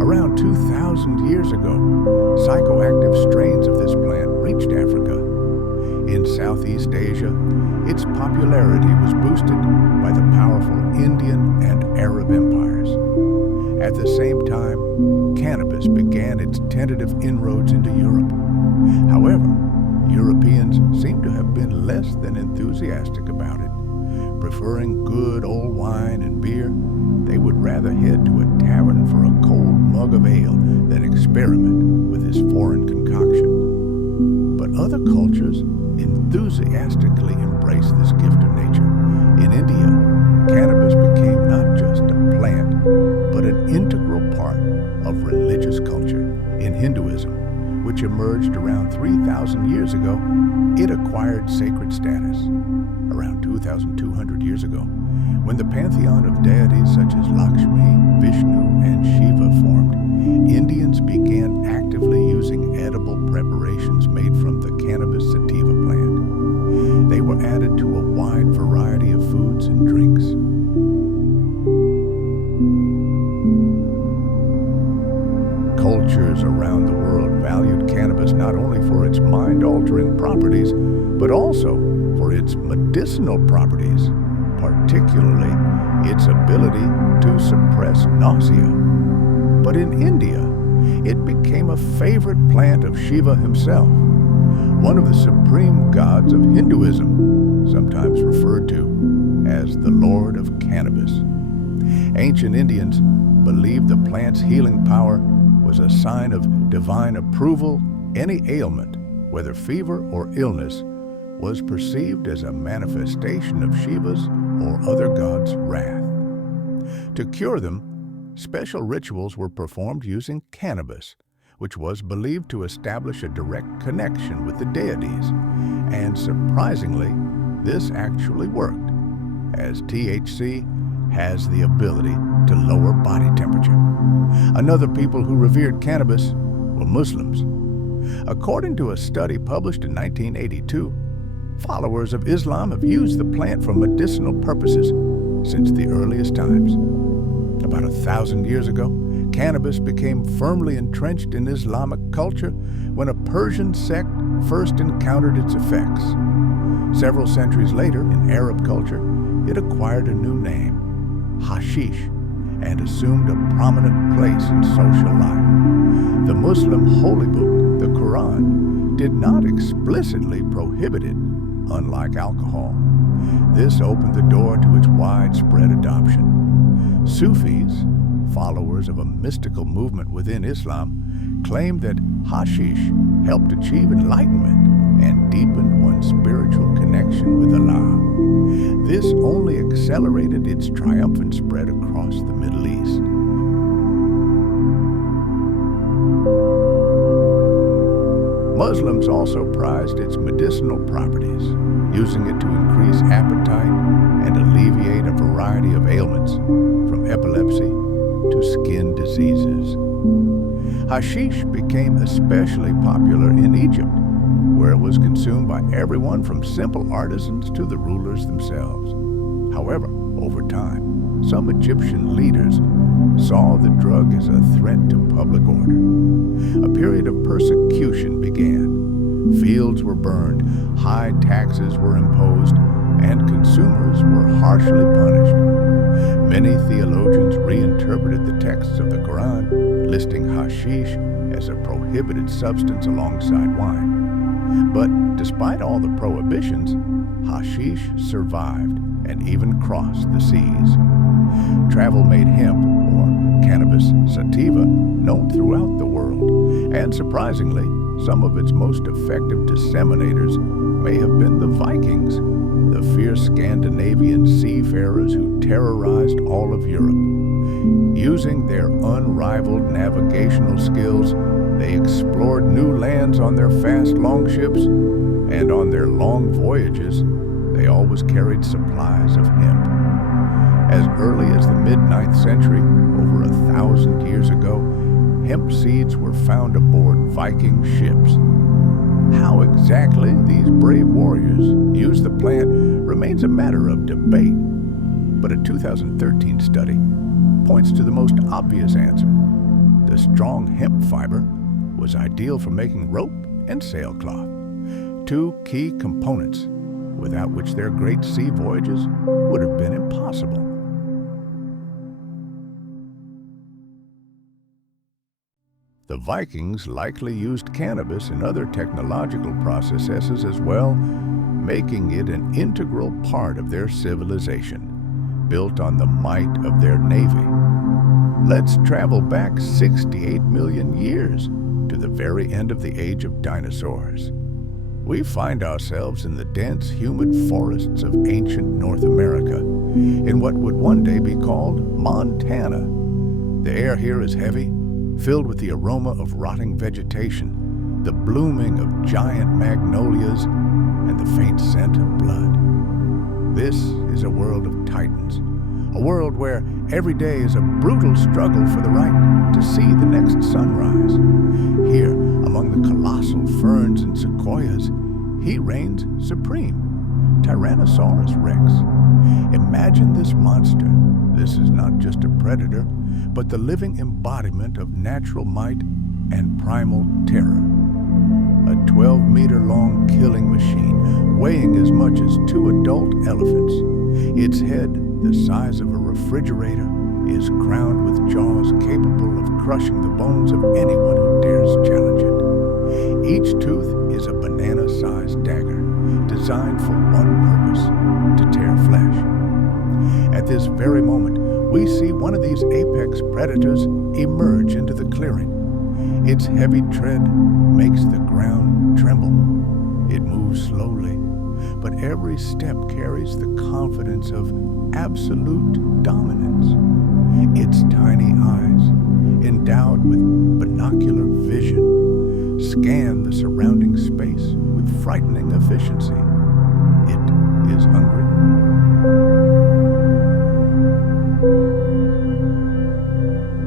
Around 2,000 years ago, psychoactive strains of this plant reached Africa. In Southeast Asia, its popularity was boosted by the powerful Indian and Arab empires. At the same time, cannabis began its tentative inroads into Europe. However, Europeans seem to have been less than enthusiastic about it. Preferring good old wine and beer, they would rather head to a tavern for a cold mug of ale than experiment with this foreign concoction. But other cultures enthusiastically embraced this gift of nature. In India, cannabis became not just a plant, but an integral part of religious culture. In Hinduism, which emerged around 3,000 years ago, it acquired sacred status. Around 2,200 years ago, when the pantheon of deities such as Lakshmi, Vishnu, and Shiva formed, Indians began actively using edible preparations made from the cannabis sativa plant. They were added to a wide variety of foods and drinks. Cultures around the world valued cannabis not only for its mind-altering properties, but also for its medicinal properties, particularly its ability to suppress nausea. But in India, it became a favorite plant of Shiva himself, one of the supreme gods of Hinduism, sometimes referred to as the Lord of Cannabis. Ancient Indians believed the plant's healing power was a sign of divine approval. Any ailment, whether fever or illness, was perceived as a manifestation of Shiva's or other gods' wrath. To cure them, special rituals were performed using cannabis, which was believed to establish a direct connection with the deities. And surprisingly, this actually worked, as THC has the ability to lower body temperature. Another people who revered cannabis were Muslims. According to a study published in 1982, followers of Islam have used the plant for medicinal purposes since the earliest times. About 1,000 years ago, cannabis became firmly entrenched in Islamic culture when a Persian sect first encountered its effects. Several centuries later, in Arab culture, it acquired a new name, hashish, and assumed a prominent place in social life. The Muslim holy book, the Qumran, did not explicitly prohibit it, unlike alcohol. This opened the door to its widespread adoption. Sufis, followers of a mystical movement within Islam, claimed that hashish helped achieve enlightenment and deepened one's spiritual connection with Allah. This only accelerated its triumphant spread across the Middle East. Muslims also prized its medicinal properties, using it to increase appetite and alleviate a variety of ailments, from epilepsy to skin diseases. Hashish became especially popular in Egypt, where it was consumed by everyone from simple artisans to the rulers themselves. However, over time, some Egyptian leaders saw the drug as a threat to public order. A period of persecution began. Fields were burned, high taxes were imposed, and consumers were harshly punished. Many theologians reinterpreted the texts of the Quran, listing hashish as a prohibited substance alongside wine. But despite all the prohibitions, hashish survived and even crossed the seas. Travel made hemp, or cannabis sativa, known throughout the world, and surprisingly, some of its most effective disseminators may have been the Vikings, the fierce Scandinavian seafarers who terrorized all of Europe. Using their unrivaled navigational skills, they explored new lands on their fast longships, and on their long voyages, they always carried supplies of hemp. As early as the mid-9th century, over 1,000 years ago, hemp seeds were found aboard Viking ships. How exactly these brave warriors used the plant remains a matter of debate, but a 2013 study points to the most obvious answer. The strong hemp fiber was ideal for making rope and sailcloth, two key components without which their great sea voyages would have been impossible. The Vikings likely used cannabis and other technological processes as well, making it an integral part of their civilization, built on the might of their navy. Let's travel back 68 million years to the very end of the age of dinosaurs. We find ourselves in the dense, humid forests of ancient North America, in what would one day be called Montana. The air here is heavy, filled with the aroma of rotting vegetation, the blooming of giant magnolias, and the faint scent of blood. This is a world of titans, a world where every day is a brutal struggle for the right to see the next sunrise. Here, among the colossal ferns and sequoias, he reigns supreme, Tyrannosaurus Rex. Imagine this monster. This is not just a predator, but the living embodiment of natural might and primal terror. A 12-meter-long killing machine weighing as much as 2 adult elephants. Its head, the size of a refrigerator, is crowned with jaws capable of crushing the bones of anyone who dares challenge it. Each tooth is a banana-sized dagger, designed for one purpose: to tear flesh. At this very moment, we see one of these apex predators emerge into the clearing. Its heavy tread makes the ground tremble. It moves slowly, but every step carries the confidence of absolute dominance. Its tiny eyes, endowed with binocular vision, scan the surrounding space with frightening efficiency. It is hungry.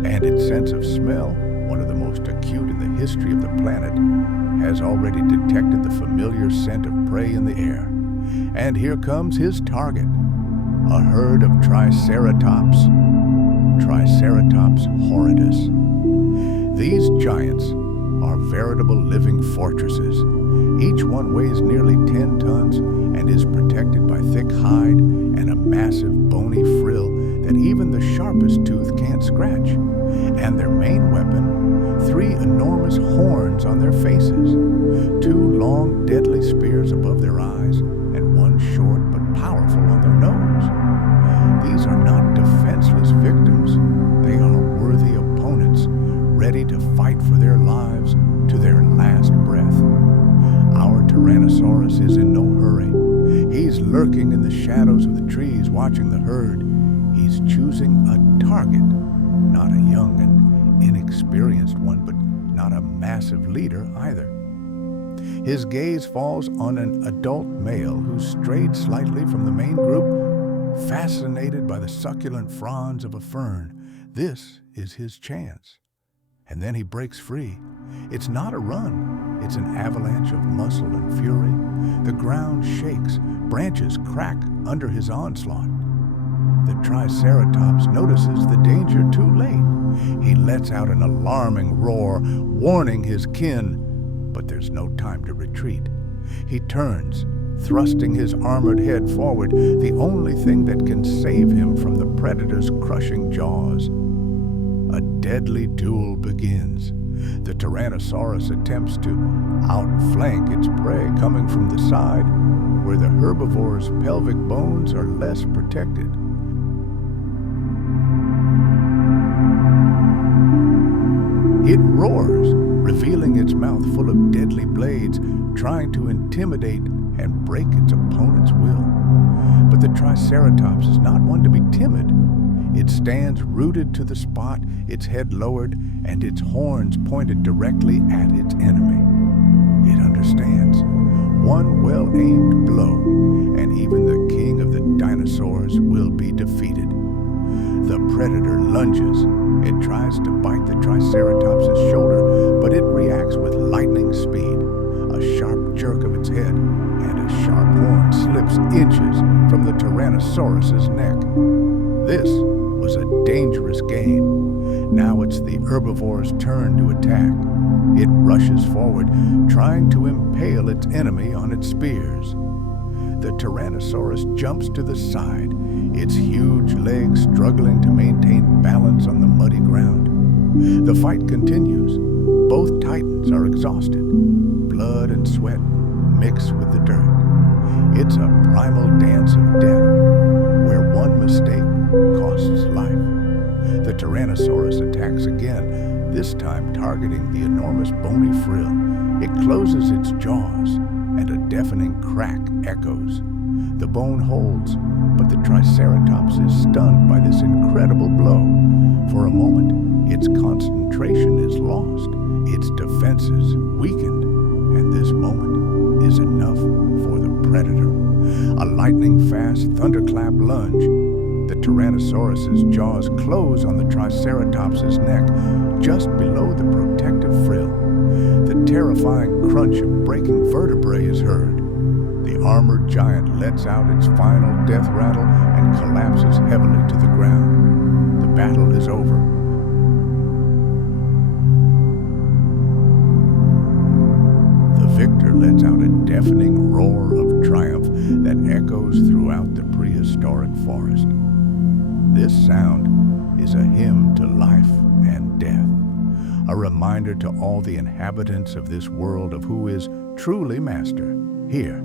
And its sense of smell, one of the most acute in the history of the planet, has already detected the familiar scent of prey in the air. And here comes his target, a herd of Triceratops horridus. These giants are veritable living fortresses. Each one weighs nearly 10 tons and is protected by thick hide and a massive bony frill that even the sharpest tooth can't scratch. And their main weapon, 3 enormous horns on their faces, 2 long, deadly spears above their eyes, and 1 short but powerful on their nose. These are not defenseless victims. They are worthy opponents, ready to fight for their lives to their last breath. Our Tyrannosaurus is in no hurry. He's lurking in the shadows of the trees, watching the herd. He's choosing a target, not a young and inexperienced one, but not a massive leader either. His gaze falls on an adult male who strayed slightly from the main group, fascinated by the succulent fronds of a fern. This is his chance. And then he breaks free. It's not a run. It's an avalanche of muscle and fury. The ground shakes. Branches crack under his onslaught. The Triceratops notices the danger too late. He lets out an alarming roar, warning his kin, but there's no time to retreat. He turns, thrusting his armored head forward, the only thing that can save him from the predator's crushing jaws. A deadly duel begins. The Tyrannosaurus attempts to outflank its prey coming from the side, where the herbivore's pelvic bones are less protected. It roars, revealing its mouth full of deadly blades, trying to intimidate and break its opponent's will. But the Triceratops is not one to be timid. It stands rooted to the spot, its head lowered, and its horns pointed directly at its enemy. It understands. One well-aimed blow, and even the king of the dinosaurs will be defeated. The predator lunges, It tries to bite the Triceratops' shoulder, but it reacts with lightning speed. A sharp jerk of its head, and a sharp horn slips inches from the Tyrannosaurus's neck. This was a dangerous game. Now it's the herbivore's turn to attack. It rushes forward, trying to impale its enemy on its spears. The Tyrannosaurus jumps to the side, its huge legs struggling to maintain balance on the muddy ground. The fight continues. Both titans are exhausted. Blood and sweat mix with the dirt. It's a primal dance of death, where one mistake costs life. The Tyrannosaurus attacks again, this time targeting the enormous bony frill. It closes its jaws, and a deafening crack echoes. The bone holds, but the Triceratops is stunned by this incredible blow. For a moment, its concentration is lost, its defenses weakened, and this moment is enough for the predator. A lightning-fast thunderclap lunge. The Tyrannosaurus's jaws close on the Triceratops's neck, just below the protective frill. The terrifying crunch of breaking vertebrae is heard. The armored giant lets out its final death rattle and collapses heavily to the ground. The battle is over. The victor lets out a deafening roar of triumph that echoes throughout the prehistoric forest. This sound is a hymn to life and death, a reminder to all the inhabitants of this world of who is truly master. Here,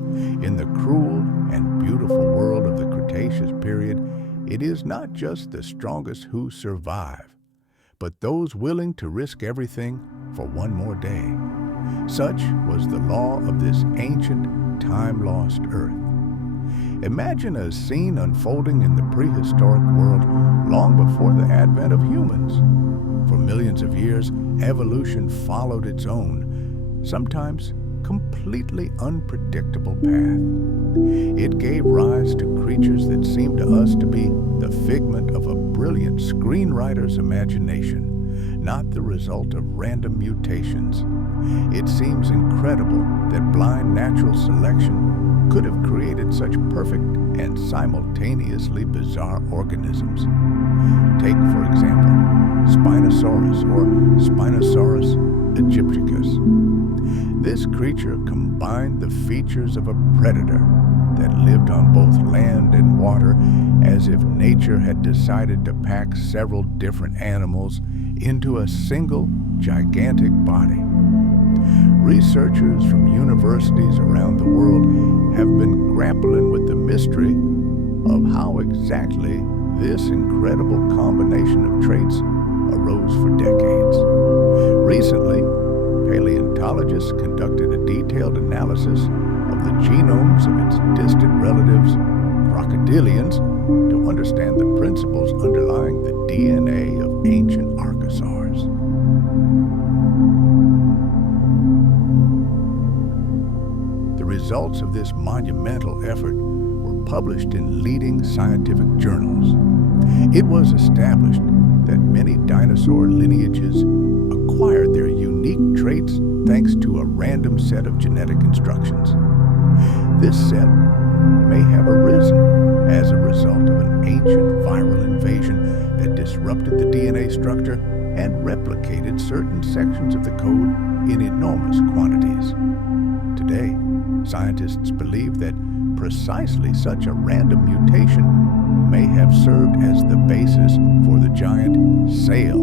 in the cruel and beautiful world of the Cretaceous period, it is not just the strongest who survive, but those willing to risk everything for one more day. Such was the law of this ancient, time-lost earth. Imagine a scene unfolding in the prehistoric world long before the advent of humans. For millions of years, evolution followed its own, sometimes completely unpredictable path. It gave rise to creatures that seemed to us to be the figment of a brilliant screenwriter's imagination, not the result of random mutations. It seems incredible that blind natural selection could have created such perfect and simultaneously bizarre organisms. Take, for example, Spinosaurus or Spinosaurus aegyptiacus. This creature combined the features of a predator that lived on both land and water, as if nature had decided to pack several different animals into a single gigantic body. Researchers from universities around the world have been grappling with the mystery of how exactly this incredible combination of traits arose for decades. Recently, paleontologists conducted a detailed analysis of the genomes of its distant relatives, crocodilians, to understand the principles underlying the DNA of ancient archosaurs. The results of this monumental effort were published in leading scientific journals. It was established that many dinosaur lineages acquired their unique traits thanks to a random set of genetic instructions. This set may have arisen as a result of an ancient viral invasion that disrupted the DNA structure and replicated certain sections of the code in enormous quantities. Today, scientists believe that precisely such a random mutation may have served as the basis for the giant sail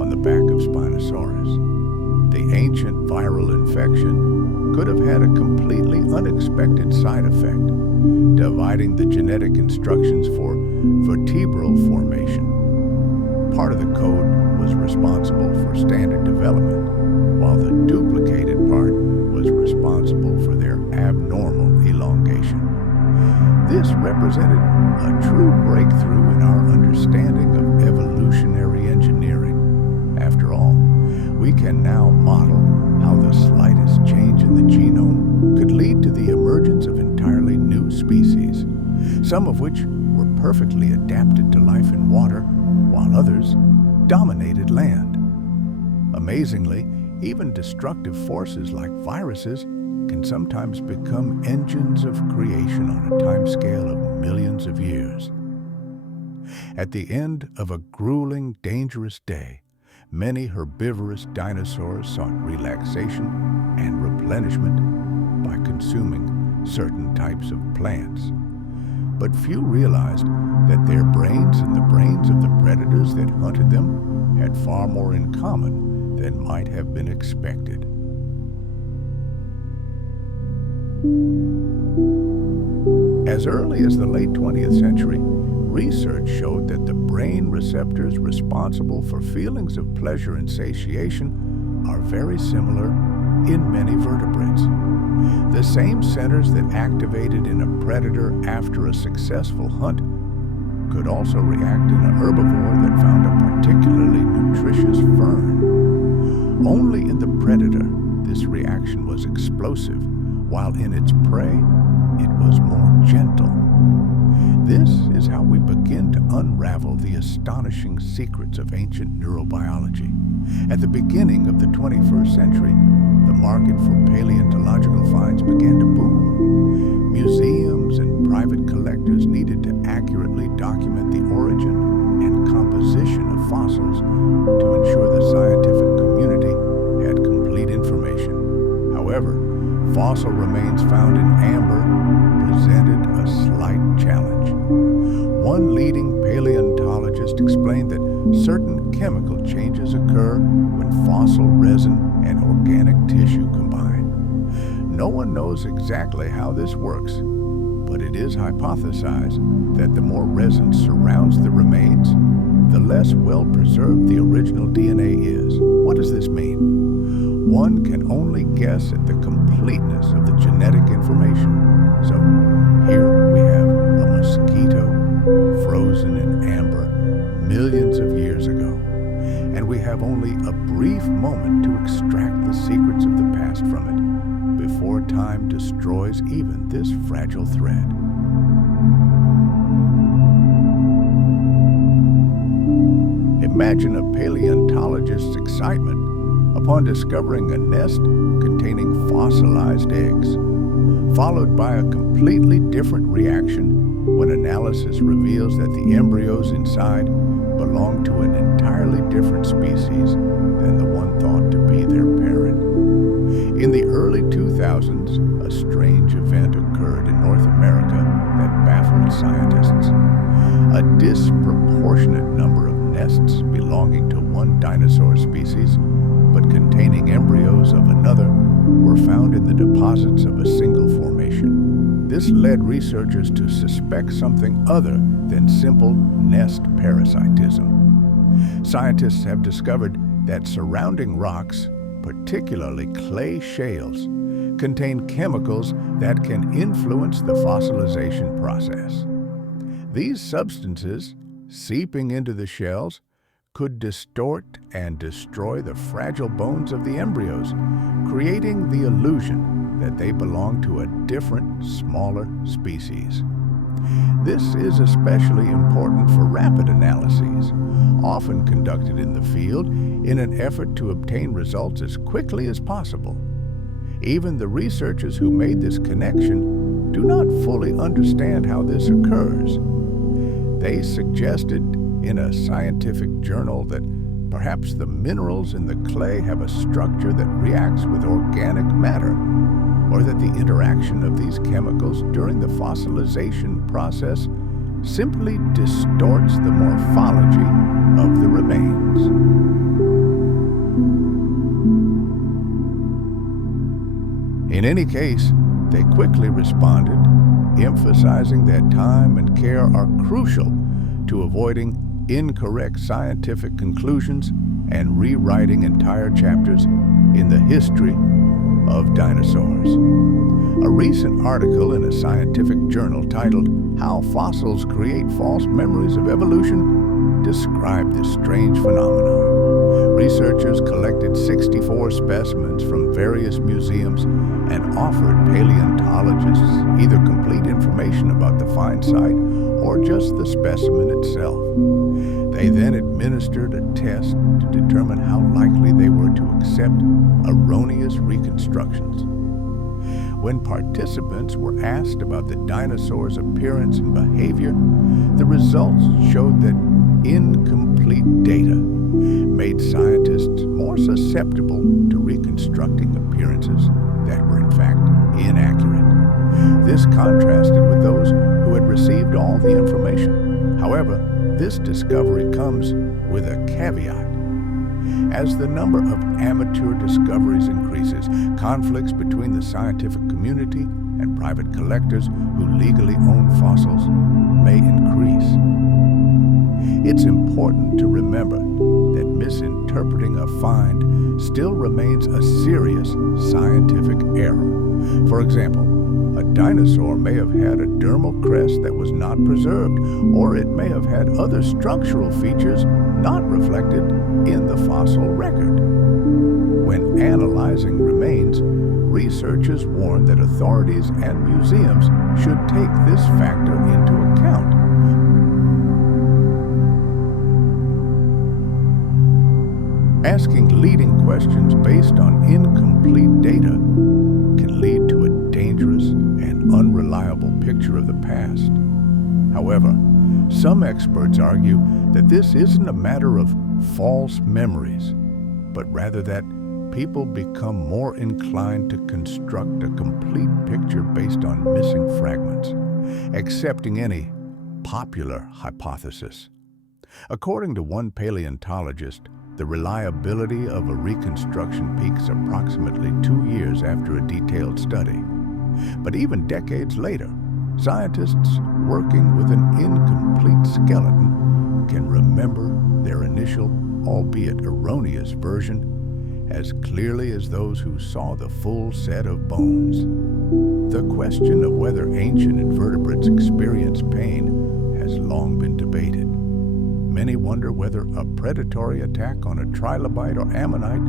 on the back of Spinosaurus. The ancient viral infection could have had a completely unexpected side effect, dividing the genetic instructions for vertebral formation. Part of the code was responsible for standard development, while the duplicated part was responsible for their abnormal elongation. This represented a true breakthrough in our understanding of evolutionary engineering. After all, we can now model how the slightest change in the genome could lead to the emergence of entirely new species, some of which were perfectly adapted to life in water, while others dominated land. Amazingly, even destructive forces like viruses can sometimes become engines of creation on a timescale of millions of years. At the end of a grueling, dangerous day, many herbivorous dinosaurs sought relaxation and replenishment by consuming certain types of plants. But few realized that their brains and the brains of the predators that hunted them had far more in common than might have been expected. As early as the late 20th century, research showed that the brain receptors responsible for feelings of pleasure and satiation are very similar in many vertebrates. The same centers that activated in a predator after a successful hunt could also react in a herbivore that found a particularly nutritious fern. Only in the predator this reaction was explosive, while in its prey it was more gentle. This is how we begin to unravel the astonishing secrets of ancient neurobiology. At the beginning of the 21st century, the market for paleontological finds began to boom. Museums and private collectors needed to accurately document the origin and composition of fossils to ensure the scientific community had complete information. However, fossil remains found in amber presented a slight challenge. One leading paleontologist explained that certain chemical changes occur when fossil resin and organic tissue combine. No one knows exactly how this works, but it is hypothesized that the more resin surrounds the remains, the less well-preserved the original DNA is. What does this mean? One can only guess at the completeness of the genetic information. So here we have a mosquito frozen in amber millions of years ago, and we have only a brief moment to extract the secrets of the past from it before time destroys even this fragile thread. Imagine a paleontologist's excitement upon discovering a nest containing fossilized eggs, followed by a completely different reaction when analysis reveals that the embryos inside belong to an entirely different species than the one thought to be their parent. In the early 2000s, a strange event occurred in North America that baffled scientists. A disproportionate number of nests belonging to one dinosaur species but containing embryos of another were found in the deposits of a single formation. This led researchers to suspect something other than simple nest parasitism. Scientists have discovered that surrounding rocks, particularly clay shales, contain chemicals that can influence the fossilization process. These substances, seeping into the shells, could distort and destroy the fragile bones of the embryos, creating the illusion that they belong to a different, smaller species. This is especially important for rapid analyses, often conducted in the field in an effort to obtain results as quickly as possible. Even the researchers who made this connection do not fully understand how this occurs. They suggested in a scientific journal that perhaps the minerals in the clay have a structure that reacts with organic matter, or that the interaction of these chemicals during the fossilization process simply distorts the morphology of the remains. In any case, they quickly responded, emphasizing that time and care are crucial to avoiding incorrect scientific conclusions and rewriting entire chapters in the history of dinosaurs. A recent article in a scientific journal titled "How Fossils Create False Memories of Evolution" described this strange phenomenon. Researchers collected 64 specimens from various museums and offered paleontologists either complete information about the find site or just the specimen itself. They then administered a test to determine how likely they were to accept erroneous reconstructions. When participants were asked about the dinosaurs' appearance and behavior, the results showed that incomplete data made scientists more susceptible to reconstructing appearances that were in fact inaccurate. This contrasted with those who had received all the information. However, this discovery comes with a caveat. As the number of amateur discoveries increases, conflicts between the scientific community and private collectors who legally own fossils may increase. It's important to remember that misinterpreting a find still remains a serious scientific error. For example, a dinosaur may have had a dermal crest that was not preserved, or it may have had other structural features not reflected in the fossil record. When analyzing remains, researchers warn that authorities and museums should take this factor into account. Asking leading questions based on incomplete data can lead to a dangerous and unreliable picture of the past. However, some experts argue that this isn't a matter of false memories, but rather that people become more inclined to construct a complete picture based on missing fragments, accepting any popular hypothesis. According to one paleontologist, the reliability of a reconstruction peaks approximately 2 years after a detailed study. But even decades later, scientists working with an incomplete skeleton can remember their initial, albeit erroneous, version as clearly as those who saw the full set of bones. The question of whether ancient invertebrates experienced pain has long been debated. Many wonder whether a predatory attack on a trilobite or ammonite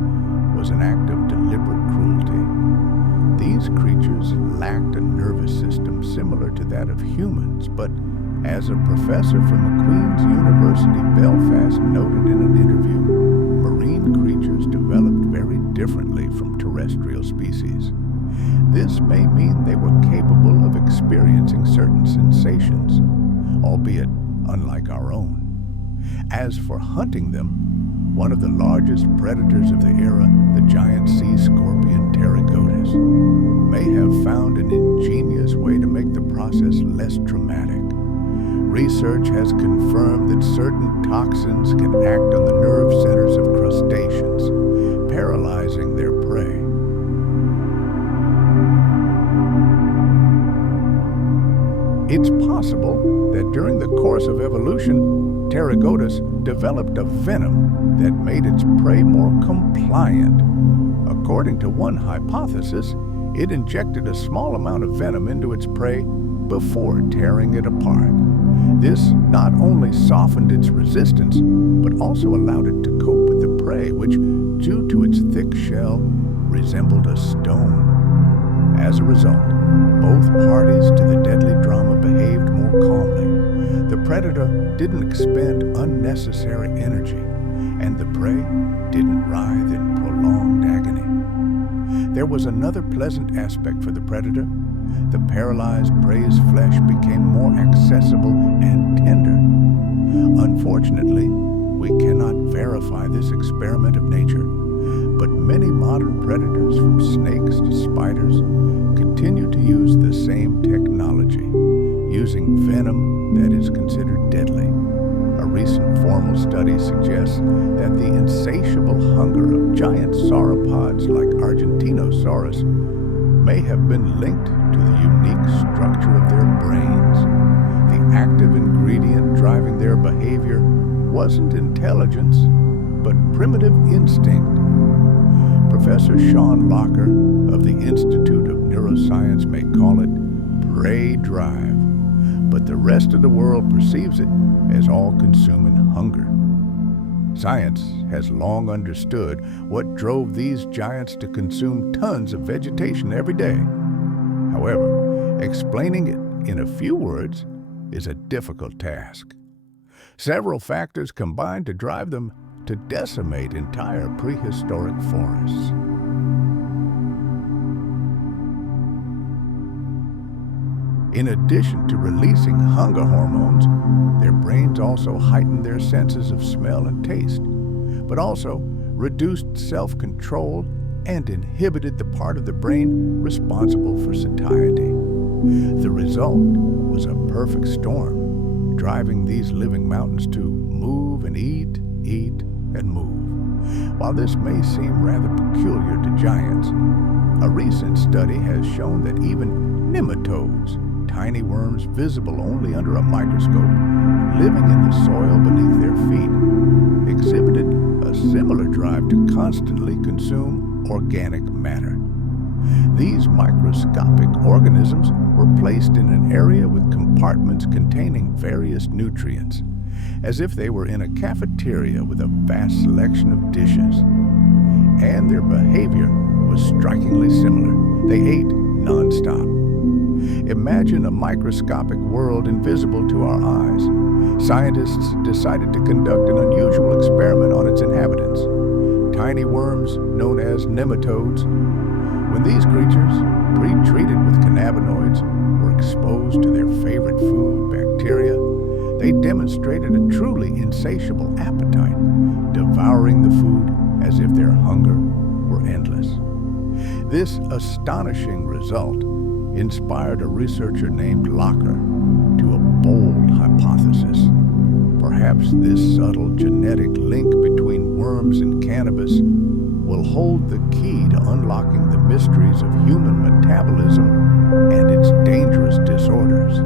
was an act of deliberate cruelty. These creatures lacked a nervous system similar to that of humans, but as a professor from the Queen's University Belfast noted in an interview, marine creatures developed very differently from terrestrial species. This may mean they were capable of experiencing certain sensations, albeit unlike our own. As for hunting them, one of the largest predators of the era, the giant sea scorpion Pterygotus, may have found an ingenious way to make the process less traumatic. Research has confirmed that certain toxins can act on the nerve centers of crustaceans, paralyzing their prey. It's possible that during the course of evolution, Pterygotus developed a venom that made its prey more compliant. According to one hypothesis, it injected a small amount of venom into its prey before tearing it apart. This not only softened its resistance, but also allowed it to cope with the prey, which, due to its thick shell, resembled a stone. As a result, both parties to the deadly drama behaved more calmly. The predator didn't expend unnecessary energy, and the prey didn't writhe in prolonged agony. There was another pleasant aspect for the predator. The paralyzed prey's flesh became more accessible and tender. Unfortunately, we cannot verify this experiment of nature, but many modern predators, from snakes to spiders, continue to use the same technology, using venom that is considered deadly. A recent formal study suggests that the insatiable hunger of giant sauropods like Argentinosaurus may have been linked to the unique structure of their brains. The active ingredient driving their behavior wasn't intelligence, but primitive instinct. Professor Sean Locker of the Institute of Neuroscience may call it prey drive, but the rest of the world perceives it as all-consuming hunger. Science has long understood what drove these giants to consume tons of vegetation every day. However, explaining it in a few words is a difficult task. Several factors combined to drive them to decimate entire prehistoric forests. In addition to releasing hunger hormones, their brains also heightened their senses of smell and taste, but also reduced self-control and inhibited the part of the brain responsible for satiety. The result was a perfect storm, driving these living mountains to move and eat, and move. While this may seem rather peculiar to giants, a recent study has shown that even nematodes, tiny worms visible only under a microscope, living in the soil beneath their feet, exhibited a similar drive to constantly consume organic matter. These microscopic organisms were placed in an area with compartments containing various nutrients, as if they were in a cafeteria with a vast selection of dishes. And their behavior was strikingly similar. They ate nonstop. Imagine a microscopic world invisible to our eyes. Scientists decided to conduct an unusual experiment on its inhabitants, tiny worms known as nematodes. When these creatures, pre-treated with cannabinoids, were exposed to their favorite food, bacteria, they demonstrated a truly insatiable appetite, devouring the food as if their hunger were endless. This astonishing result inspired a researcher named Locker to a bold hypothesis. Perhaps this subtle genetic link between worms and cannabis will hold the key to unlocking the mysteries of human metabolism and its dangerous disorders.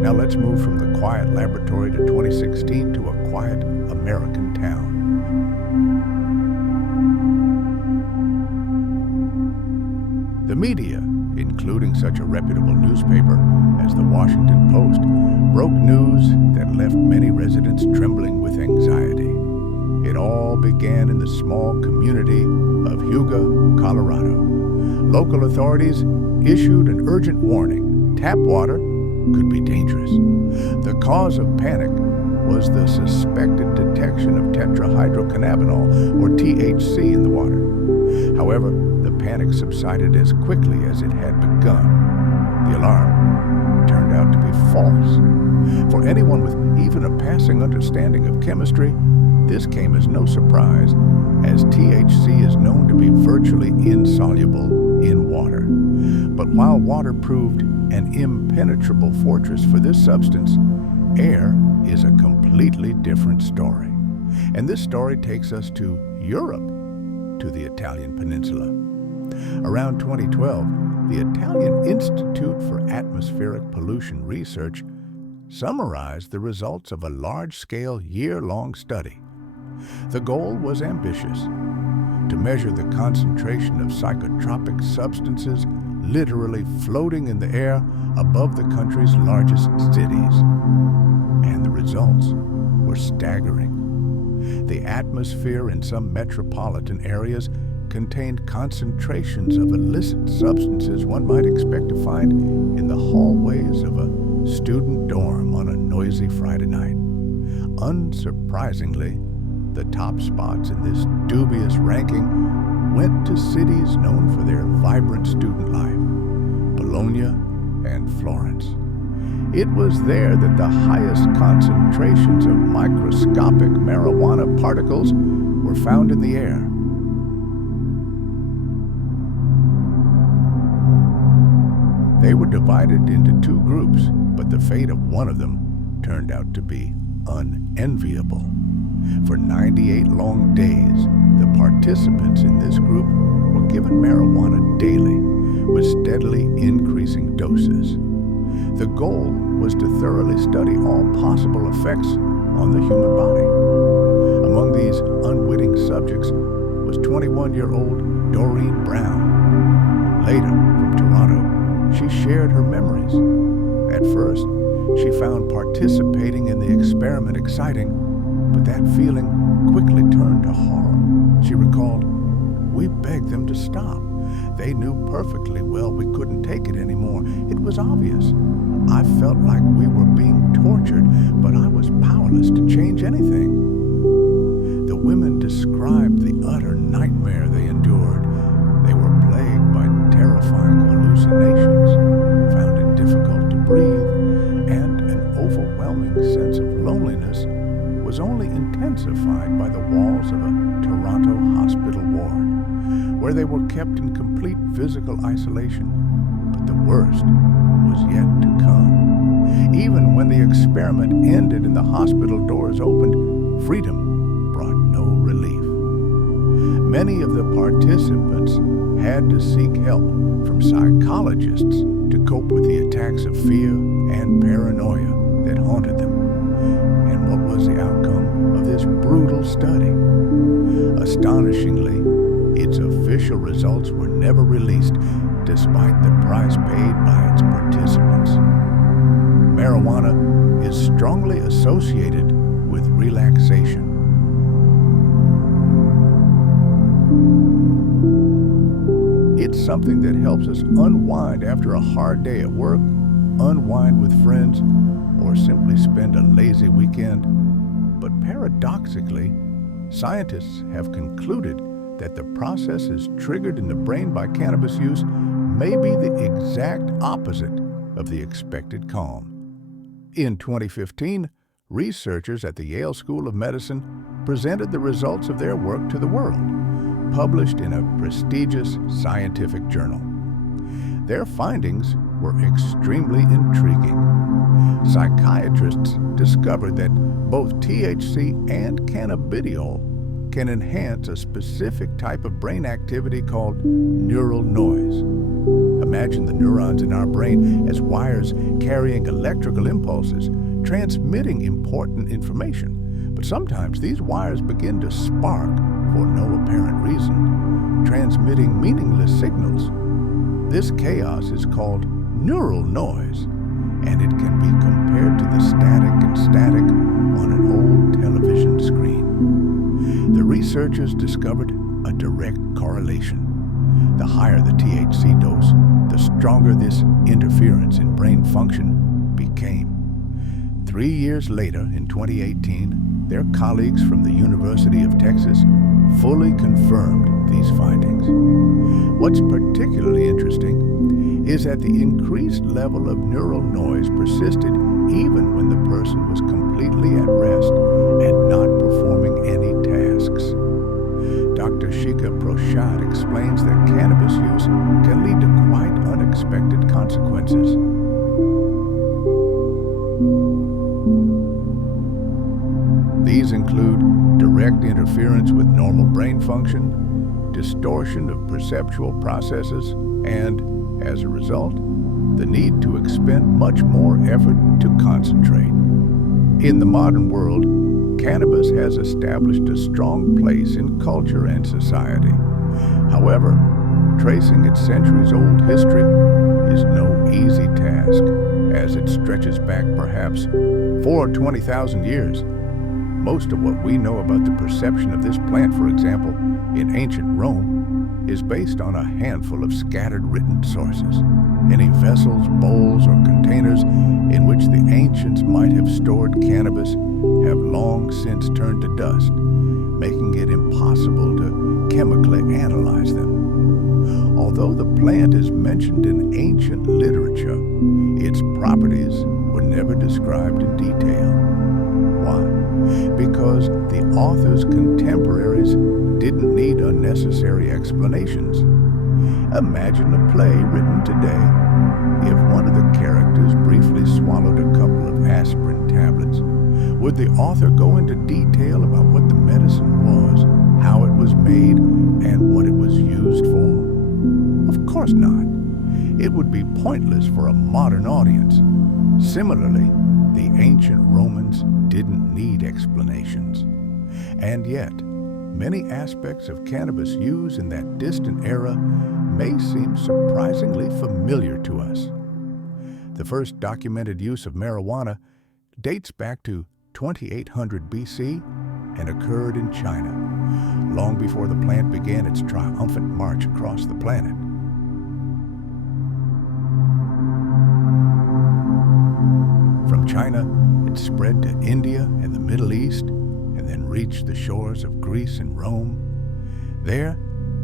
Now let's move from the quiet laboratory to 2016 to a quiet American town. The media, including such a reputable newspaper as the Washington Post, broke news that left many residents trembling with anxiety. It all began in the small community of Hugo, Colorado. Local authorities issued an urgent warning: tap water could be dangerous. The cause of panic was the suspected detection of tetrahydrocannabinol, or THC, in the water. However, the panic subsided as quickly as it had begun. The alarm turned out to be false. For anyone with even a passing understanding of chemistry, this came as no surprise, as THC is known to be virtually insoluble in water. But while water proved an impenetrable fortress for this substance, air is a completely different story. And this story takes us to Europe, to the Italian peninsula. Around 2012, the Italian Institute for Atmospheric Pollution Research summarized the results of a large-scale, year-long study. The goal was ambitious: to measure the concentration of psychotropic substances literally floating in the air above the country's largest cities. And the results were staggering. The atmosphere in some metropolitan areas contained concentrations of illicit substances one might expect to find in the hallways of a student dorm on a noisy Friday night. Unsurprisingly, the top spots in this dubious ranking went to cities known for their vibrant student life: Bologna and Florence. It was there that the highest concentrations of microscopic marijuana particles were found in the air. They were divided into two groups, but the fate of one of them turned out to be unenviable. For 98 long days, the participants in this group were given marijuana daily, with steadily increasing doses. The goal was to thoroughly study all possible effects on the human body. Among these unwitting subjects was 21-year-old Doreen Brown. Later, from Toronto, she shared her memories. At first, she found participating in the experiment exciting, but that feeling quickly turned to horror. She recalled, "We begged them to stop. They knew perfectly well we couldn't take it anymore. It was obvious. I felt like we were being tortured, but I was powerless to change anything. The women described the utter nightmare they endured. They were plagued by terrifying hallucinations, found it difficult to breathe, and an overwhelming sense of loneliness was only intensified by the walls of a Toronto hospital ward, where they were kept in complete physical isolation. But the worst was yet to come. Even when the experiment ended and the hospital doors opened, freedom brought no relief. Many of the participants had to seek help from psychologists to cope with the attacks of fear and paranoia that haunted them. And what was the outcome of this brutal study? Astonishingly, its official results were never released, despite the price paid by its participants. Marijuana is strongly associated with relaxation. It's something that helps us unwind after a hard day at work, unwind with friends, or simply spend a lazy weekend. But paradoxically, scientists have concluded that the processes triggered in the brain by cannabis use may be the exact opposite of the expected calm. In 2015, researchers at the Yale School of Medicine presented the results of their work to the world, published in a prestigious scientific journal. Their findings were extremely intriguing. Psychiatrists discovered that both THC and cannabidiol can enhance a specific type of brain activity called neural noise. Imagine the neurons in our brain as wires carrying electrical impulses, transmitting important information. But sometimes these wires begin to spark for no apparent reason, transmitting meaningless signals. This chaos is called neural noise, and it can be compared to the static on an old television screen. The researchers discovered a direct correlation. The higher the THC dose, the stronger this interference in brain function became. 3 years later, in 2018, their colleagues from the University of Texas fully confirmed these findings. What's particularly interesting is that the increased level of neural noise persisted even when the person was completely at rest and not performing any tasks. Dr. Shika Prashad explains that cannabis use can lead to quite unexpected consequences. These include direct interference with normal brain function, distortion of perceptual processes, and, as a result, the need to expend much more effort to concentrate. In the modern world, cannabis has established a strong place in culture and society. However, tracing its centuries-old history is no easy task, as it stretches back perhaps 20,000 years. Most of what we know about the perception of this plant, for example, in ancient Rome, is based on a handful of scattered written sources. Any vessels, bowls, or containers in which the ancients might have stored cannabis have long since turned to dust, making it impossible to chemically analyze them. Although the plant is mentioned in ancient literature, its properties were never described in detail. Why? Because the author's contemporaries didn't need unnecessary explanations. Imagine a play written today. If one of the characters briefly swallowed a couple of aspirin tablets, would the author go into detail about what the medicine was, how it was made, and what it was used for? Of course not. It would be pointless for a modern audience. Similarly, the ancient Romans didn't need explanations. And yet, many aspects of cannabis use in that distant era may seem surprisingly familiar to us. The first documented use of marijuana dates back to 2800 BC and occurred in China, long before the plant began its triumphant march across the planet. seed spread to India and the Middle East and then reached the shores of Greece and Rome. There,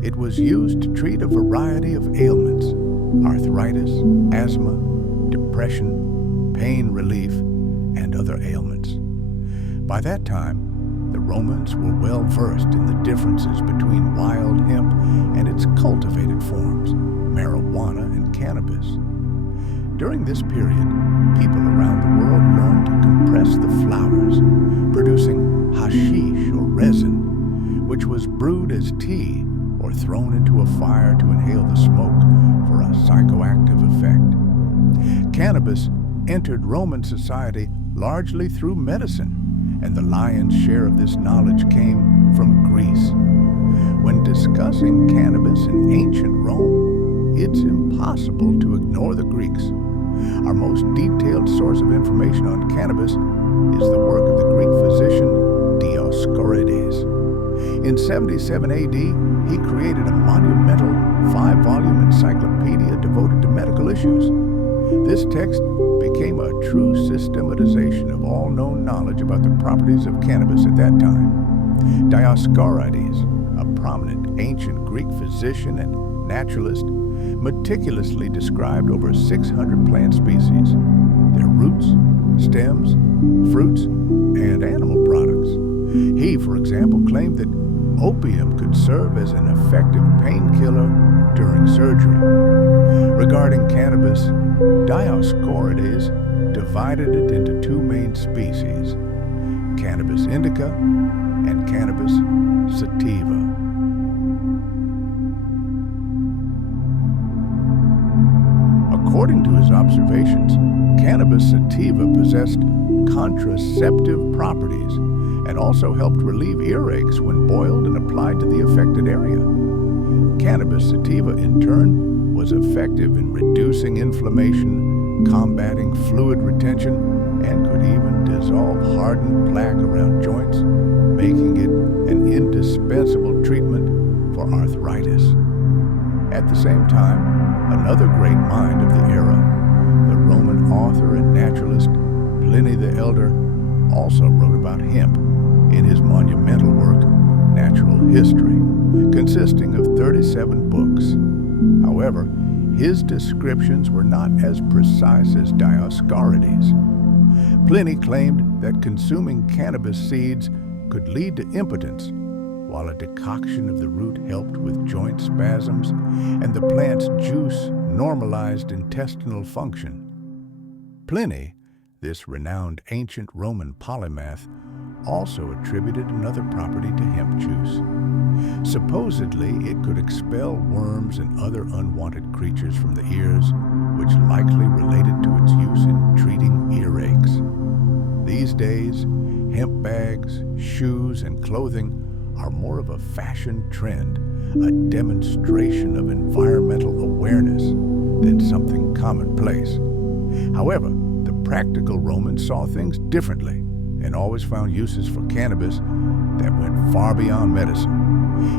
it was used to treat a variety of ailments: arthritis, asthma, depression, pain relief, and other ailments. By that time, the Romans were well versed in the differences between wild hemp and its cultivated forms, marijuana and cannabis. During this period, people around the world learned to compress the flowers, producing hashish or resin, which was brewed as tea or thrown into a fire to inhale the smoke for a psychoactive effect. Cannabis entered Roman society largely through medicine, and the lion's share of this knowledge came from Greece. When discussing cannabis in ancient Rome, it's impossible to ignore the Greeks. Our most detailed source of information on cannabis is the work of the Greek physician Dioscorides. In 77 AD, he created a monumental 5-volume encyclopedia devoted to medical issues. This text became a true systematization of all known knowledge about the properties of cannabis at that time. Dioscorides, a prominent ancient Greek physician and naturalist, meticulously described over 600 plant species, their roots, stems, fruits, and animal products. He, for example, claimed that opium could serve as an effective painkiller during surgery. Regarding cannabis, Dioscorides divided it into 2 main species: Cannabis indica and Cannabis sativa. According to his observations, Cannabis sativa possessed contraceptive properties and also helped relieve earaches when boiled and applied to the affected area. Cannabis sativa, in turn, was effective in reducing inflammation, combating fluid retention, and could even dissolve hardened plaque around joints, making it an indispensable treatment for arthritis. At the same time, another great mind of the era, the Roman author and naturalist Pliny the Elder, also wrote about hemp in his monumental work, Natural History, consisting of 37 books. However, his descriptions were not as precise as Dioscorides. Pliny claimed that consuming cannabis seeds could lead to impotence, while a decoction of the root helped with joint spasms, and the plant's juice normalized intestinal function. Pliny, this renowned ancient Roman polymath, also attributed another property to hemp juice. Supposedly, it could expel worms and other unwanted creatures from the ears, which likely related to its use in treating earaches. These days, hemp bags, shoes, and clothing are more of a fashion trend, a demonstration of environmental awareness, than something commonplace. However, the practical Romans saw things differently and always found uses for cannabis that went far beyond medicine.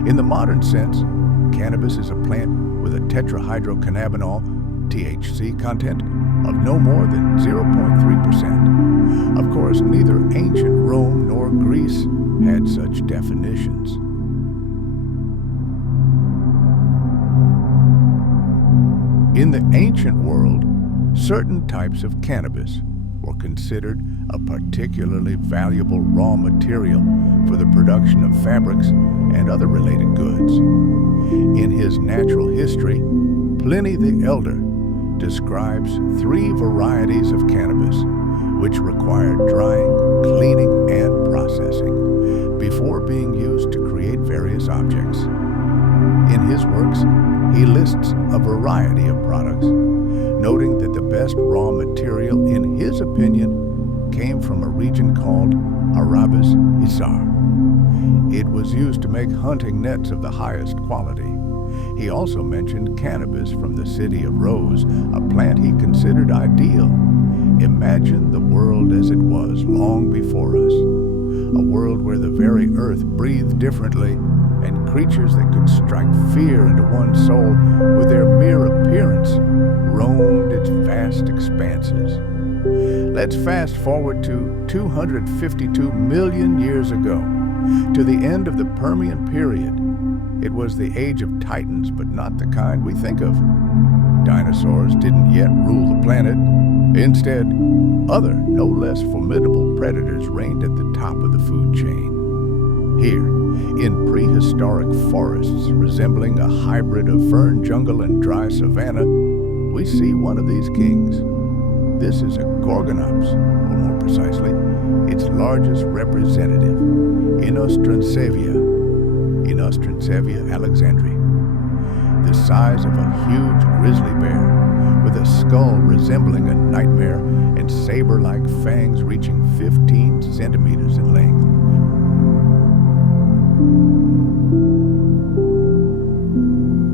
In the modern sense, cannabis is a plant with a tetrahydrocannabinol, THC, content of no more than 0.3%. Of course, neither ancient Rome nor Greece had such definitions. In the ancient world, certain types of cannabis were considered a particularly valuable raw material for the production of fabrics and other related goods. In his Natural History, Pliny the Elder describes 3 varieties of cannabis, which required drying, cleaning, and processing before being used to create various objects. In his works, he lists a variety of products, noting that the best raw material, in his opinion, came from a region called Arabis Hisar. It was used to make hunting nets of the highest quality. He also mentioned cannabis from the city of Rose, a plant he considered ideal. Imagine the world as it was long before us, a world where the very earth breathed differently, and creatures that could strike fear into one's soul with their mere appearance roamed its vast expanses. Let's fast forward to 252 million years ago, to the end of the Permian period. It was the age of titans, but not the kind we think of. Dinosaurs didn't yet rule the planet. Instead, other, no less formidable predators reigned at the top of the food chain. Here, in prehistoric forests resembling a hybrid of fern jungle and dry savanna, we see one of these kings. This is a Gorgonops, or more precisely, its largest representative, Enostransevia alexandri. The size of a huge grizzly bear, with a skull resembling a nightmare and saber-like fangs reaching 15 centimeters in length.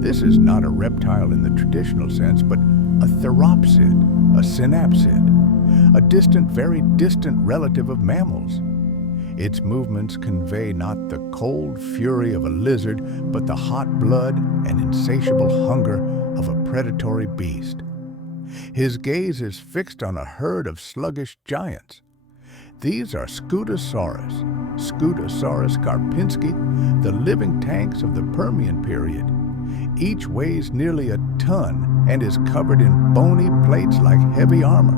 This is not a reptile in the traditional sense, but a theropsid, a synapsid, a distant, very distant relative of mammals. Its movements convey not the cold fury of a lizard, but the hot blood and insatiable hunger of a predatory beast. His gaze is fixed on a herd of sluggish giants. These are Scutosaurus karpinski, the living tanks of the Permian period. Each weighs nearly a ton and is covered in bony plates like heavy armor.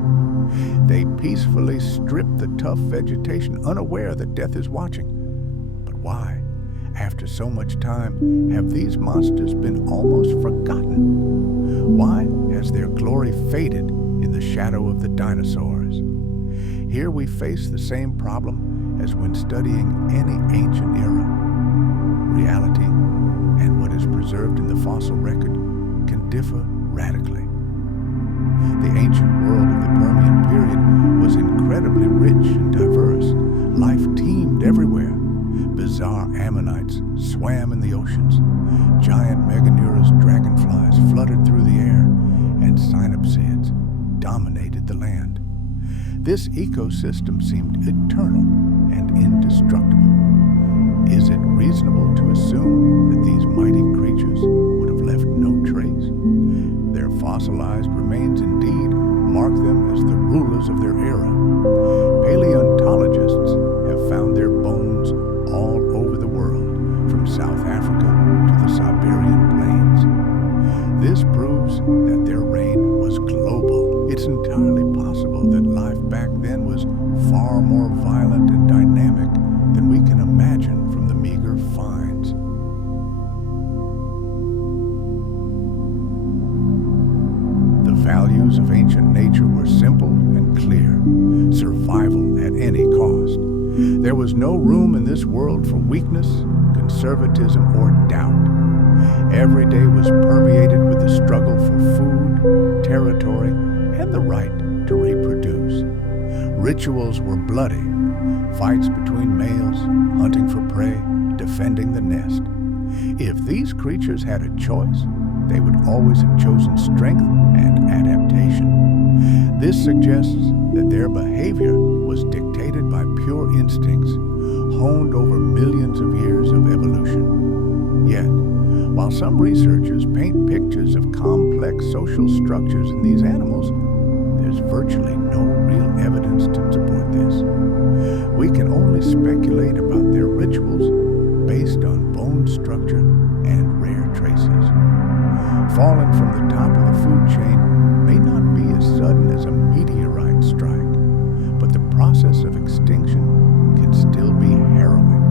They peacefully strip the tough vegetation, unaware that death is watching. But why, after so much time, have these monsters been almost forgotten? Why has their glory faded in the shadow of the dinosaurs? Here we face the same problem as when studying any ancient era. Reality and what is preserved in the fossil record can differ radically. The ancient world of the Permian period was incredibly rich and diverse. Life teemed everywhere. Bizarre ammonites swam in the oceans. Giant meganeurus dragonflies fluttered through the air, and synapsids dominated the land. This ecosystem seemed eternal and indestructible. Is it reasonable to assume that these mighty creatures would have left no trace? Their fossilized remains indeed mark them as the rulers of their era. Paleontologists have found their bones all over the world, from South Africa to the Siberian plains. This proves that their reign was global. It's entirely possible that life back then was far more violent and dynamic than we can imagine from the meager finds. The values of ancient nature were simple and clear: survival at any cost. There was no room in this world for weakness, conservatism, or doubt. Every day was permeated with the struggle for food, territory, and the right to reproduce. Rituals were bloody: fights between males, hunting for prey, defending the nest. If these creatures had a choice, they would always have chosen strength and adaptation. This suggests that their behavior was dictated by pure instincts, honed over millions of years of evolution. Yet, while some researchers paint pictures of complex social structures in these animals, there's virtually no real evidence to support this. We can only speculate about their rituals based on bone structure and rare traces. Falling from the top of the food chain may not be as sudden as a meteorite strike, but the process of extinction can still be harrowing.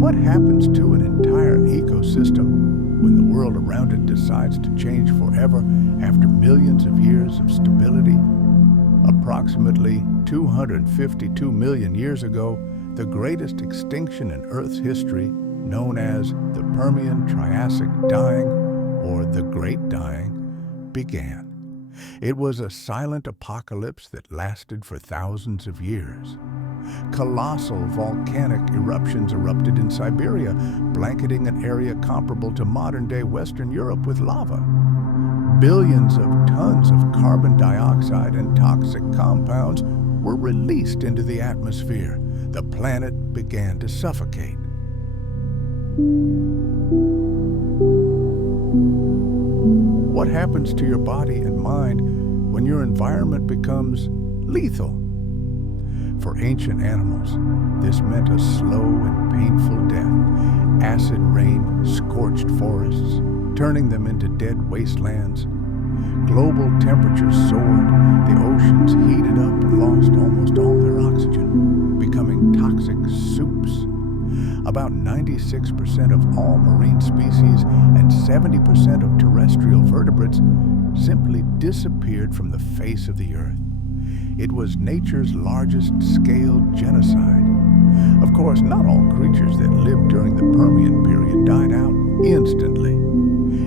What happens to an entire ecosystem when the world around it decides to change forever after millions of years of stability? Approximately 252 million years ago, the greatest extinction in Earth's history, known as the Permian-Triassic dying, or the Great Dying, began. It was a silent apocalypse that lasted for thousands of years. Colossal volcanic eruptions erupted in Siberia, blanketing an area comparable to modern-day Western Europe with lava. Billions of tons of carbon dioxide and toxic compounds were released into the atmosphere. The planet began to suffocate. What happens to your body and mind when your environment becomes lethal. For ancient animals, this meant a slow and painful death. Acid rain scorched forests, turning them into dead wastelands. Global temperatures soared, the oceans heated up and lost almost all their oxygen, becoming toxic soups. About 96% of all marine species and 70% of terrestrial vertebrates simply disappeared from the face of the earth. It was nature's largest-scale genocide. Of course, not all creatures that lived during the Permian period died out instantly.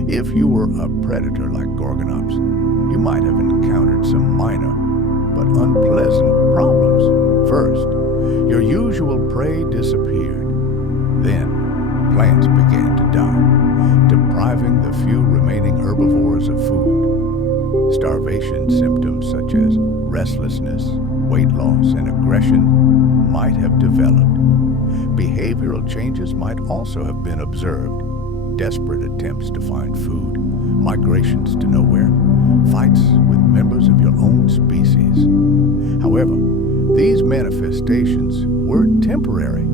If you were a predator like Gorgonops, you might have encountered some minor but unpleasant problems. First, your usual prey disappeared. Then, plants began to die, depriving the few remaining herbivores of food. Starvation symptoms such as restlessness, weight loss, and aggression might have developed. Behavioral changes might also have been observed. Desperate attempts to find food, migrations to nowhere, fights with members of your own species. However, these manifestations were temporary,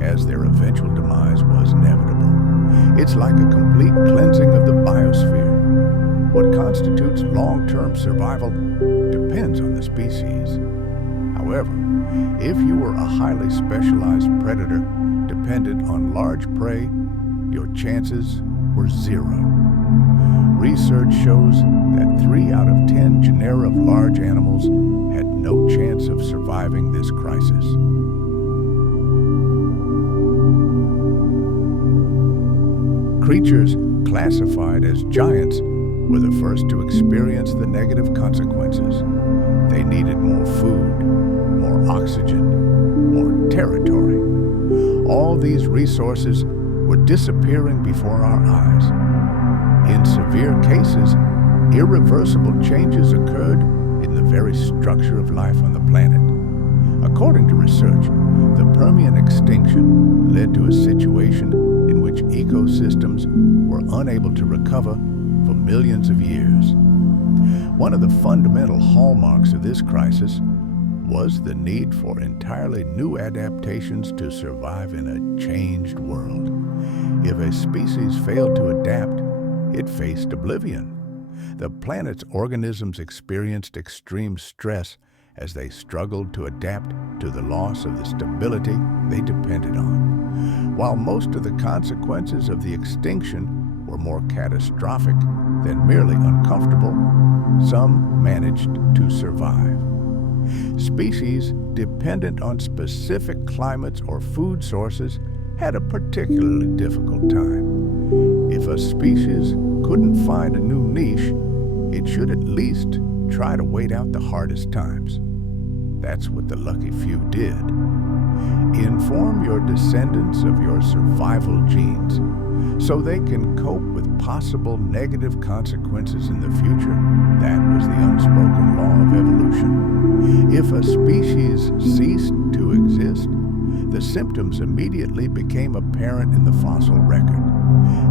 as their eventual demise was inevitable. It's like a complete cleansing of the biosphere. What constitutes long-term survival depends on the species. However, if you were a highly specialized predator dependent on large prey, your chances were zero. Research shows that 3 out of 10 genera of large animals had no chance of surviving this crisis. Creatures classified as giants were the first to experience the negative consequences. They needed more food, more oxygen, more territory. All these resources were disappearing before our eyes. In severe cases, irreversible changes occurred in the very structure of life on the planet. According to research, the Permian extinction led to a situation in which ecosystems were unable to recover for millions of years. One of the fundamental hallmarks of this crisis was the need for entirely new adaptations to survive in a changed world. If a species failed to adapt, it faced oblivion. The planet's organisms experienced extreme stress as they struggled to adapt to the loss of the stability they depended on. While most of the consequences of the extinction were more catastrophic than merely uncomfortable, some managed to survive. Species dependent on specific climates or food sources had a particularly difficult time. If a species couldn't find a new niche, it should at least try to wait out the hardest times. That's what the lucky few did. Inform your descendants of your survival genes so they can cope with possible negative consequences in the future. That was the unspoken law of evolution. If a species ceased to exist, the symptoms immediately became apparent in the fossil record.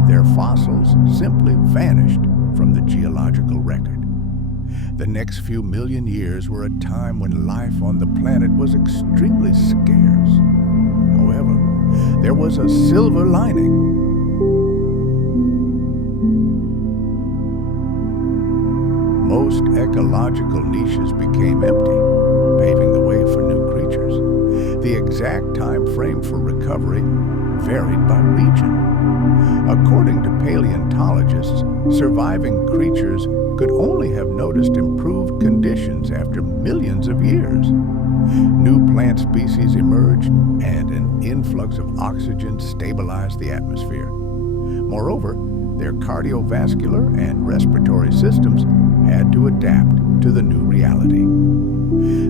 Their fossils simply vanished from the geological record. The next few million years were a time when life on the planet was extremely scarce. However, there was a silver lining. Most ecological niches became empty, paving the way for new creatures. The exact time frame for recovery varied by region. According to paleontologists, surviving creatures could only have noticed improved conditions after millions of years. New plant species emerged, and an influx of oxygen stabilized the atmosphere. Moreover, their cardiovascular and respiratory systems had to adapt to the new reality.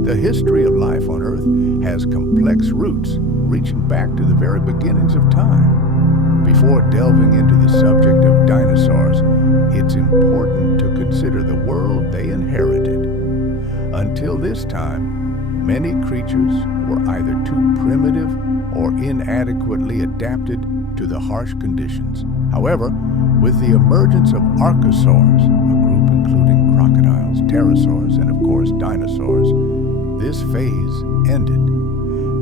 The history of life on Earth has complex roots reaching back to the very beginnings of time. Before delving into the subject of dinosaurs, it's important to consider the world they inherited. Until this time, many creatures were either too primitive or inadequately adapted to the harsh conditions. However, with the emergence of archosaurs, a group including crocodiles, pterosaurs, and of course dinosaurs, this phase ended,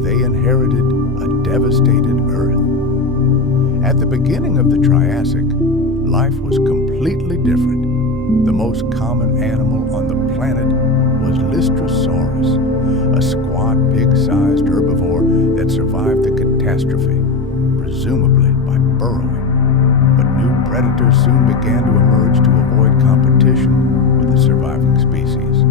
they inherited a devastated Earth. At the beginning of the Triassic, life was completely different. The most common animal on the planet was Lystrosaurus, a squat, pig-sized herbivore that survived the catastrophe, presumably by burrowing. But new predators soon began to emerge to avoid competition with the surviving species.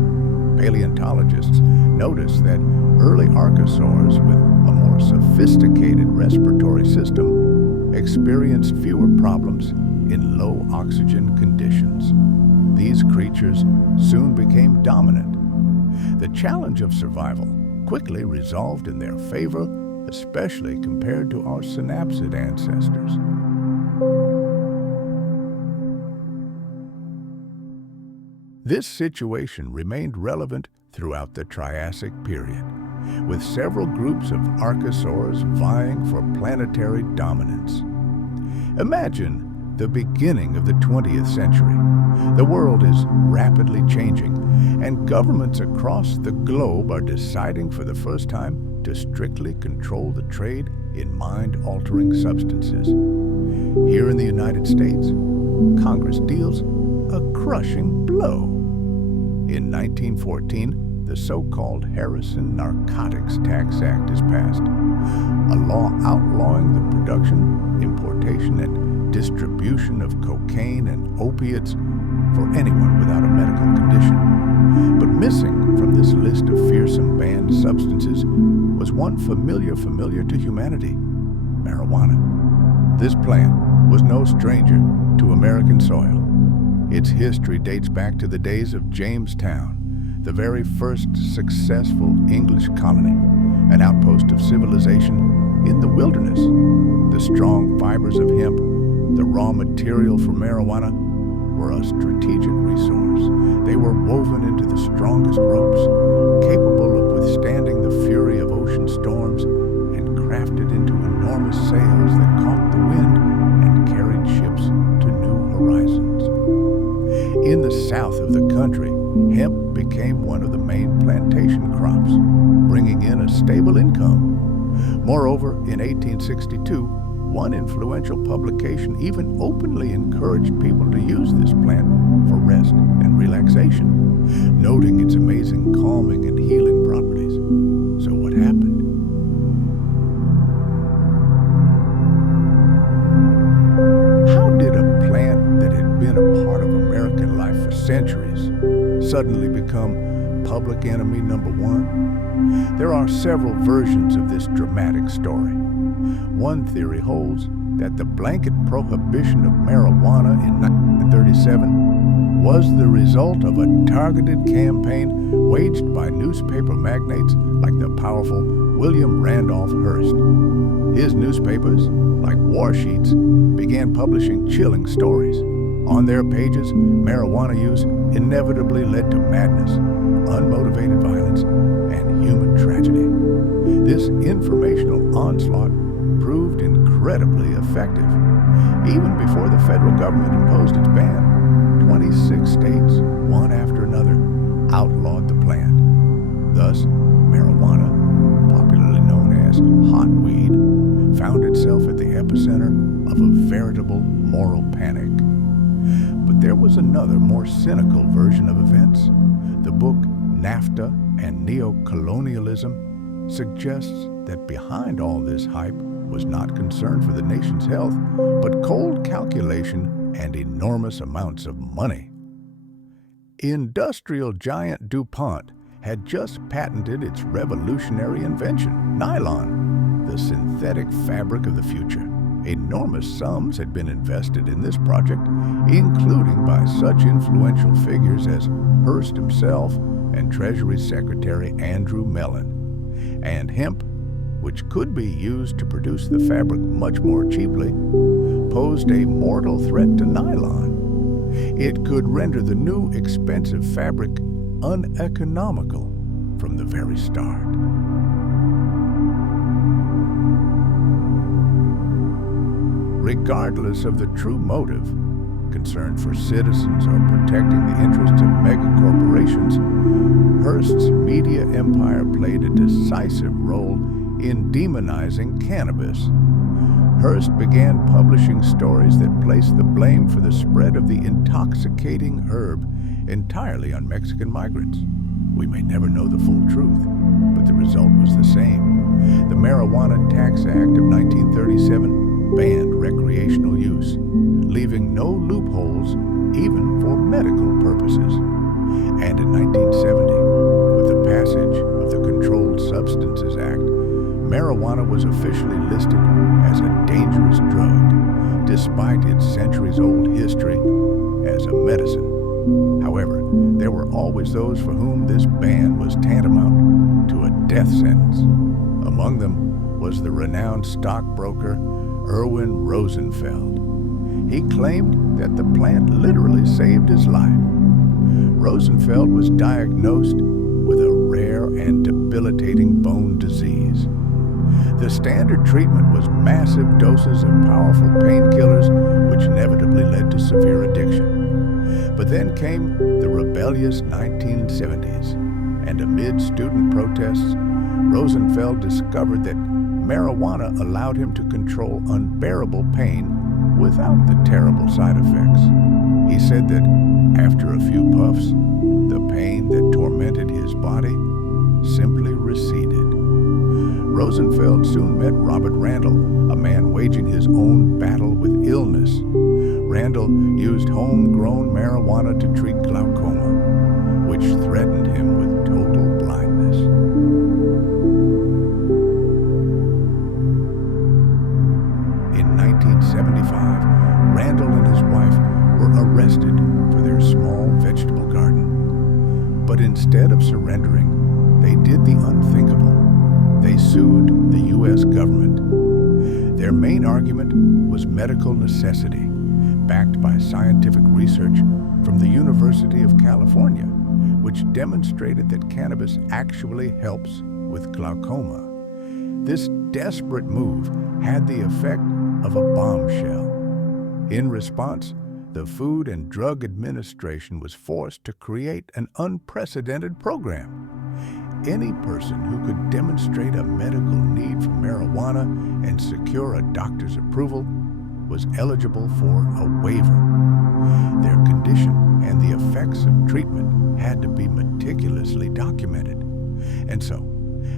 Paleontologists noticed that early archosaurs with a more sophisticated respiratory system experienced fewer problems in low oxygen conditions. These creatures soon became dominant. The challenge of survival quickly resolved in their favor, especially compared to our synapsid ancestors. This situation remained relevant throughout the Triassic period, with several groups of archosaurs vying for planetary dominance. Imagine the beginning of the 20th century. The world is rapidly changing, and governments across the globe are deciding for the first time to strictly control the trade in mind-altering substances. Here in the United States, Congress deals a crushing blow. In 1914, the so-called Harrison Narcotics Tax Act is passed, a law outlawing the production, importation, and distribution of cocaine and opiates for anyone without a medical condition. But missing from this list of fearsome banned substances was one familiar to humanity: marijuana. This plant was no stranger to American soil. Its history dates back to the days of Jamestown, the very first successful English colony, an outpost of civilization in the wilderness. The strong fibers of hemp, the raw material for marijuana, were a strategic resource. They were woven into the strongest ropes, capable of withstanding the fury of ocean storms, and crafted into enormous sails that caught the wind and carried ships to new horizons. In the south of the country, hemp became one of the main plantation crops, bringing in a stable income. Moreover, in 1862, one influential publication even openly encouraged people to use this plant for rest and relaxation, noting its amazing calming and healing properties. So what happened? How did a plant that had been a part of American life for centuries suddenly become public enemy number one? There are several versions of this dramatic story. One theory holds that the blanket prohibition of marijuana in 1937 was the result of a targeted campaign waged by newspaper magnates like the powerful William Randolph Hearst. His newspapers, like war sheets, began publishing chilling stories. On their pages, marijuana use inevitably led to madness, unmotivated violence, and human tragedy. This informational onslaught proved incredibly effective. Even before the federal government imposed its ban, 26 states, one after another, outlawed the plant. Thus, marijuana, popularly known as hot weed, found itself at the epicenter of a veritable moral panic. But there was another, more cynical version of events. The book NAFTA and Neocolonialism suggests that behind all this hype was not concern for the nation's health, but cold calculation and enormous amounts of money. Industrial giant DuPont had just patented its revolutionary invention, nylon, the synthetic fabric of the future. Enormous sums had been invested in this project, including by such influential figures as Hearst himself and Treasury Secretary Andrew Mellon. And hemp, which could be used to produce the fabric much more cheaply, posed a mortal threat to nylon. It could render the new expensive fabric uneconomical from the very start. Regardless of the true motive, concerned for citizens or protecting the interests of megacorporations, Hearst's media empire played a decisive role in demonizing cannabis. Hearst began publishing stories that placed the blame for the spread of the intoxicating herb entirely on Mexican migrants. We may never know the full truth, but the result was the same. The Marijuana Tax Act of 1937 banned recreational use, leaving no loopholes even for medical purposes. And in 1970, with the passage of the Controlled Substances Act, marijuana was officially listed as a dangerous drug, despite its centuries-old history as a medicine. However, there were always those for whom this ban was tantamount to a death sentence. Among them was the renowned stockbroker Erwin Rosenfeld. He claimed that the plant literally saved his life. Rosenfeld was diagnosed with a rare and debilitating bone disease. The standard treatment was massive doses of powerful painkillers, which inevitably led to severe addiction. But then came the rebellious 1970s, and amid student protests, Rosenfeld discovered that marijuana allowed him to control unbearable pain without the terrible side effects. He said that after a few puffs, the pain that tormented his body simply receded. Rosenfeld soon met Robert Randall, a man waging his own battle with illness. Randall used homegrown marijuana to treat glaucoma, which threatened him with total blindness. In 1975, Randall and his wife were arrested for their small vegetable garden. But instead of surrendering, they did the unthinkable. They sued the U.S. government. Their main argument was medical necessity, backed by scientific research from the University of California, which demonstrated that cannabis actually helps with glaucoma. This desperate move had the effect of a bombshell. In response, the Food and Drug Administration was forced to create an unprecedented program. Any person who could demonstrate a medical need for marijuana and secure a doctor's approval was eligible for a waiver. Their condition and the effects of treatment had to be meticulously documented. And so,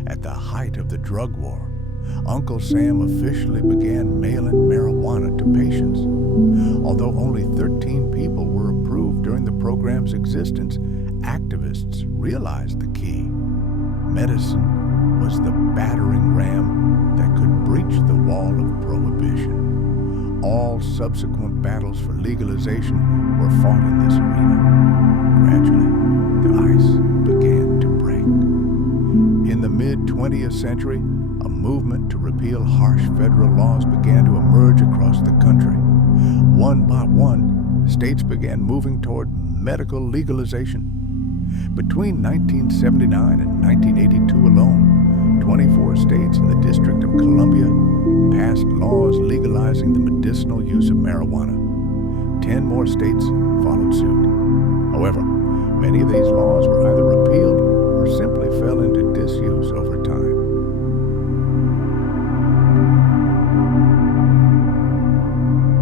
at the height of the drug war, Uncle Sam officially began mailing marijuana to patients. Although only 13 people were approved during the program's existence, activists realized the key. Medicine was the battering ram that could breach the wall of prohibition. All subsequent battles for legalization were fought in this arena. Gradually, the ice began to break. In the mid-20th century, a movement to repeal harsh federal laws began to emerge across the country. One by one, states began moving toward medical legalization. Between 1979 and 1982 alone, 24 states in the District of Columbia passed laws legalizing the medicinal use of marijuana. 10 more states followed suit. However, many of these laws were either repealed or simply fell into disuse over time.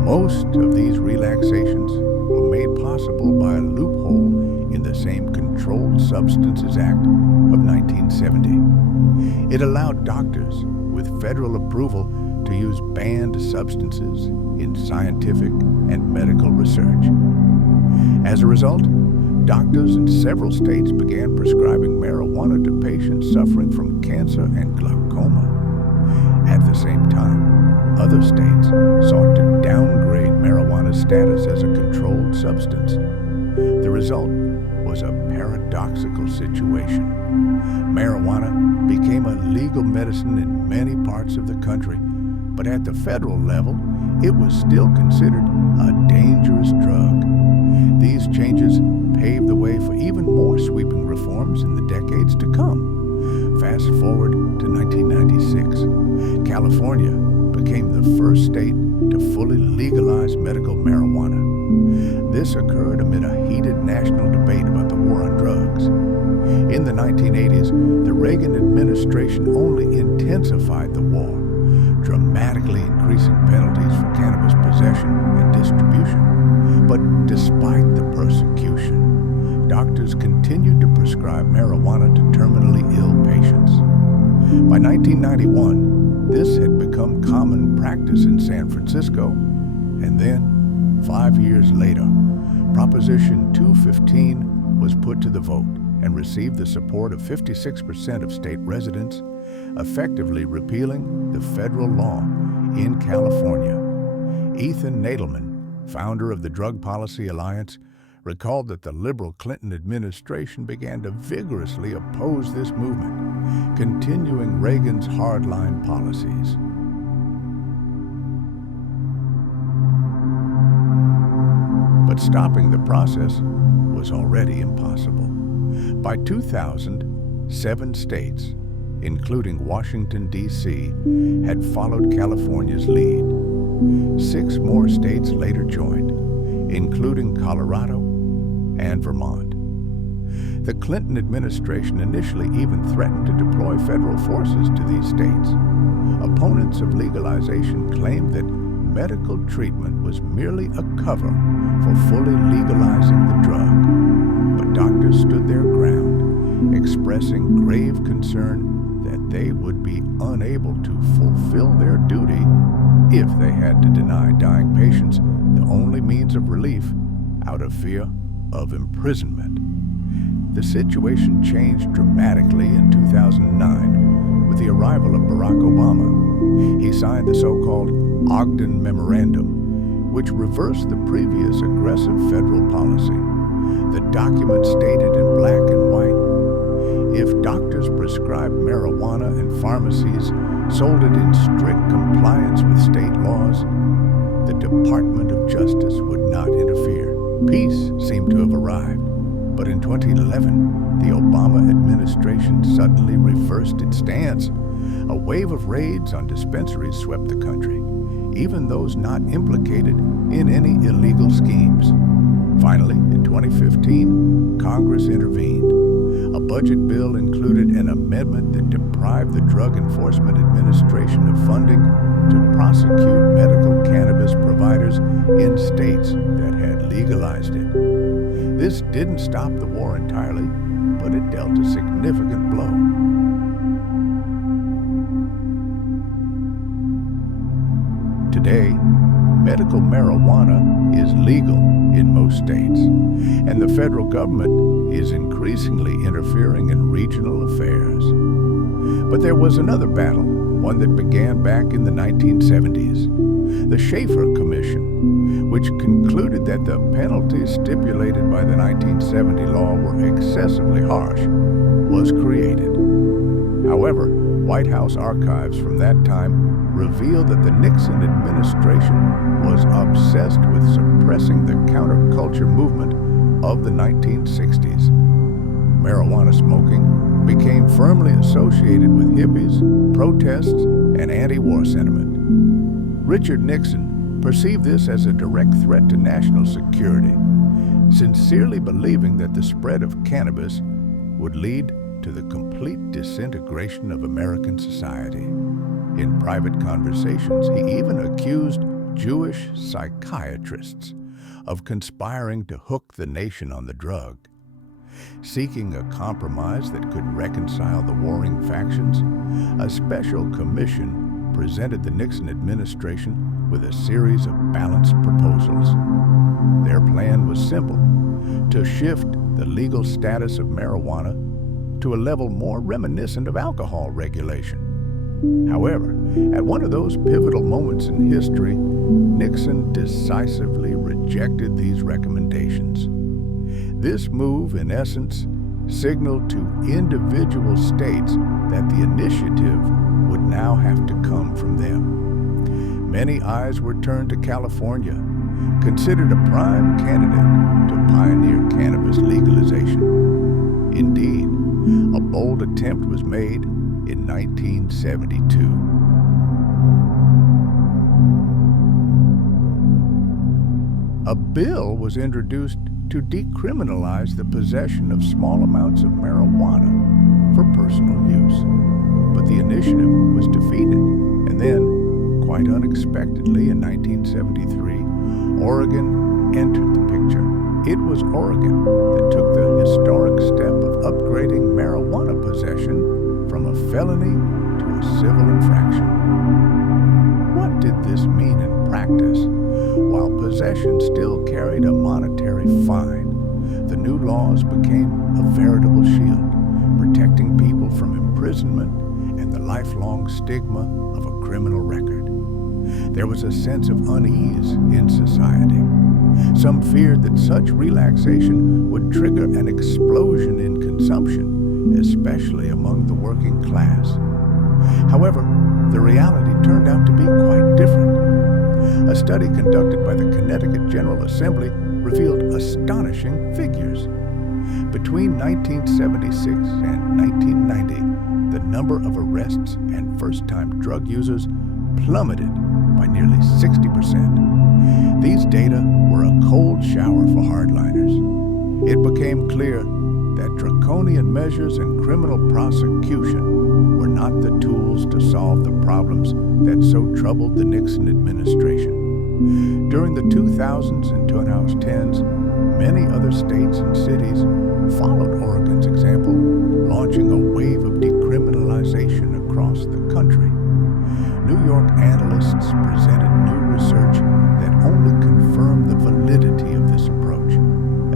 Most of these relaxations were made possible by a loophole in the same Controlled Substances Act of 1970. It allowed doctors with federal approval to use banned substances in scientific and medical research. As a result, doctors in several states began prescribing marijuana to patients suffering from cancer and glaucoma. At the same time, other states sought to downgrade marijuana's status as a controlled substance. The result was a paradoxical situation. Marijuana became a legal medicine in many parts of the country, but at the federal level, it was still considered a dangerous drug. These changes paved the way for even more sweeping reforms in the decades to come. Fast forward to 1996, California became the first state to fully legalize medical marijuana. This occurred amid a heated national debate about the war on drugs. In the 1980s, the Reagan administration only intensified the war, dramatically increasing penalties for cannabis possession and distribution. But despite the persecution, doctors continued to prescribe marijuana to terminally ill patients. By 1991, this had become common practice in San Francisco, and then, 5 years later, Proposition 215 was put to the vote and received the support of 56% of state residents, effectively repealing the federal law in California. Ethan Nadelman, founder of the Drug Policy Alliance, recalled that the liberal Clinton administration began to vigorously oppose this movement, continuing Reagan's hardline policies. But stopping the process was already impossible. By 2000, 7 states, including Washington, D.C., had followed California's lead. 6 more states later joined, including Colorado and Vermont. The Clinton administration initially even threatened to deploy federal forces to these states. Opponents of legalization claimed that medical treatment was merely a cover for fully legalizing the drug. But doctors stood their ground, expressing grave concern that they would be unable to fulfill their duty if they had to deny dying patients the only means of relief out of fear of imprisonment. The situation changed dramatically in 2009 with the arrival of Barack Obama. He signed the so-called Ogden Memorandum, which reversed the previous aggressive federal policy. The document stated in black and white, if doctors prescribed marijuana and pharmacies sold it in strict compliance with state laws, the Department of Justice would not interfere. Peace seemed to have arrived. But in 2011, the Obama administration suddenly reversed its stance. A wave of raids on dispensaries swept the country, even those not implicated in any illegal schemes. Finally, in 2015, Congress intervened. A budget bill included an amendment that deprived the Drug Enforcement Administration of funding to prosecute medical cannabis providers in states that had legalized it. This didn't stop the war entirely, but it dealt a significant blow. Today, medical marijuana is legal in most states, and the federal government is increasingly interfering in regional affairs. But there was another battle, one that began back in the 1970s. The Schaefer Commission, which concluded that the penalties stipulated by the 1970 law were excessively harsh, was created. However, White House archives from that time revealed that the Nixon administration was obsessed with suppressing the counterculture movement of the 1960s. Marijuana smoking became firmly associated with hippies, protests, and anti-war sentiment. Richard Nixon perceived this as a direct threat to national security, sincerely believing that the spread of cannabis would lead to the complete disintegration of American society. In private conversations, he even accused Jewish psychiatrists of conspiring to hook the nation on the drug. Seeking a compromise that could reconcile the warring factions, a special commission presented the Nixon administration with a series of balanced proposals. Their plan was simple: to shift the legal status of marijuana to a level more reminiscent of alcohol regulation. However, at one of those pivotal moments in history, Nixon decisively rejected these recommendations. This move, in essence, signaled to individual states that the initiative would now have to come from them. Many eyes were turned to California, considered a prime candidate to pioneer cannabis legalization. Indeed, a bold attempt was made in 1972. A bill was introduced to decriminalize the possession of small amounts of marijuana for personal use. But the initiative was defeated, and then, quite unexpectedly in 1973, Oregon entered the picture. It was Oregon that took the historic step of upgrading marijuana possession from a felony to a civil infraction. What did this mean in practice? While possession still carried a monetary fine, the new laws became a veritable shield, protecting people from imprisonment and the lifelong stigma of a criminal record. There was a sense of unease in society. Some feared that such relaxation would trigger an explosion in consumption, especially among the working class. However, the reality turned out to be quite different. A study conducted by the Connecticut General Assembly revealed astonishing figures. Between 1976 and 1990, the number of arrests and first-time drug users plummeted by nearly 60%. These data were a cold shower for hardliners. It became clear that draconian measures and criminal prosecution were not the tools to solve the problems that so troubled the Nixon administration. During the 2000s and 2010s, many other states and cities followed Oregon's example, launching a wave of decriminalization across the country. New York analysts presented new research that only confirmed the validity of this approach,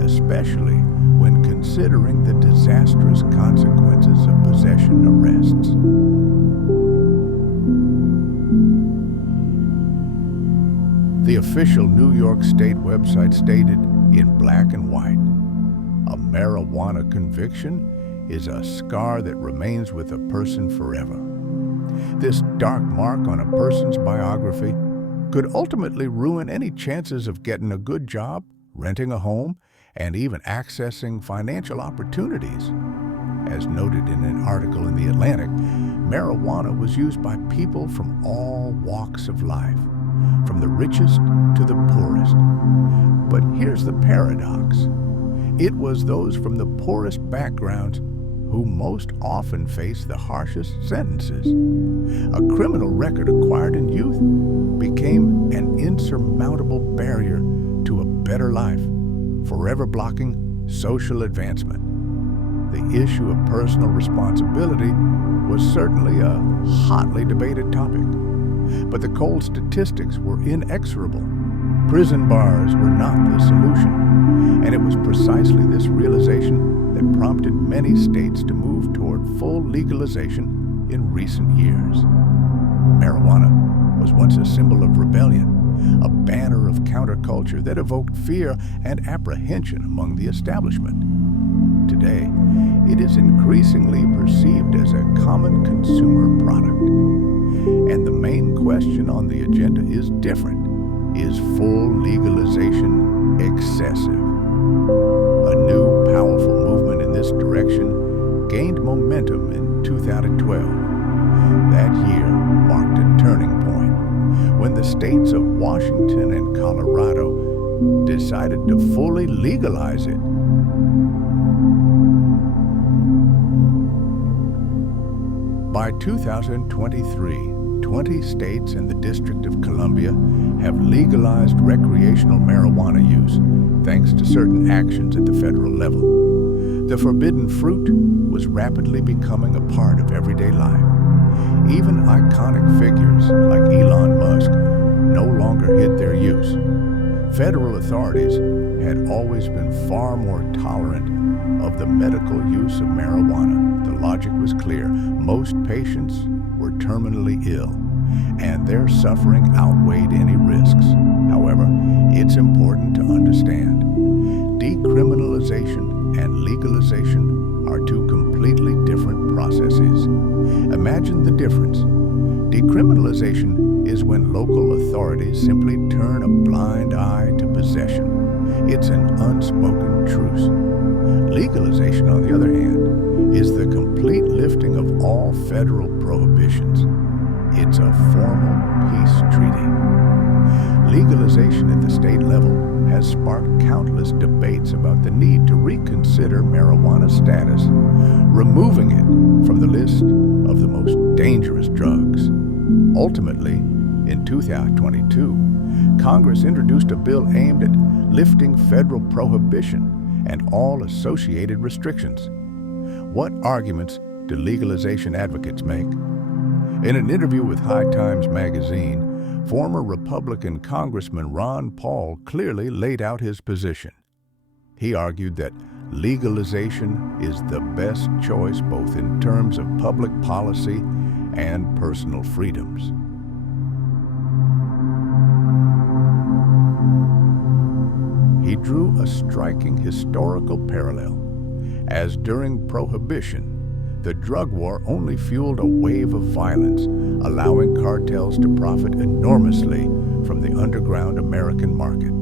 especially when considering the disastrous consequences of possession arrests. The official New York State website stated in black and white, "A marijuana conviction is a scar that remains with a person forever." This dark mark on a person's biography could ultimately ruin any chances of getting a good job, renting a home, and even accessing financial opportunities. As noted in an article in The Atlantic, marijuana was used by people from all walks of life, from the richest to the poorest. But here's the paradox. It was those from the poorest backgrounds who most often face the harshest sentences. A criminal record acquired in youth became an insurmountable barrier to a better life, forever blocking social advancement. The issue of personal responsibility was certainly a hotly debated topic, but the cold statistics were inexorable. Prison bars were not the solution, and it was precisely this realization that prompted many states to move toward full legalization in recent years. Marijuana was once a symbol of rebellion, a banner of counterculture that evoked fear and apprehension among the establishment. Today, it is increasingly perceived as a common consumer product. And the main question on the agenda is different. Is full legalization excessive? A new, powerful movement in this direction gained momentum in 2012. That year marked a turning point when the states of Washington and Colorado decided to fully legalize it. By 2023, 20 states and the District of Columbia have legalized recreational marijuana use, thanks to certain actions at the federal level. The forbidden fruit was rapidly becoming a part of everyday life. Even iconic figures like Elon Musk no longer hid their use. Federal authorities had always been far more tolerant of the medical use of marijuana. The logic was clear. Most patients were terminally ill, and their suffering outweighed any risks. However, it's important to understand, decriminalization and legalization are two completely different processes. Imagine the difference. Decriminalization is when local authorities simply turn a blind eye to possession. It's an unspoken truce. Legalization, on the other hand, is the complete lifting of all federal prohibitions. It's a formal peace treaty. Legalization at the state level has sparked countless debates about the need to reconsider marijuana's status, removing it from the list of the most dangerous drugs. Ultimately, in 2022, Congress introduced a bill aimed at lifting federal prohibition and all associated restrictions. What arguments do legalization advocates make? In an interview with High Times magazine, former Republican Congressman Ron Paul clearly laid out his position. He argued that legalization is the best choice both in terms of public policy and personal freedoms. He drew a striking historical parallel, as during Prohibition, the drug war only fueled a wave of violence, allowing cartels to profit enormously from the underground American market.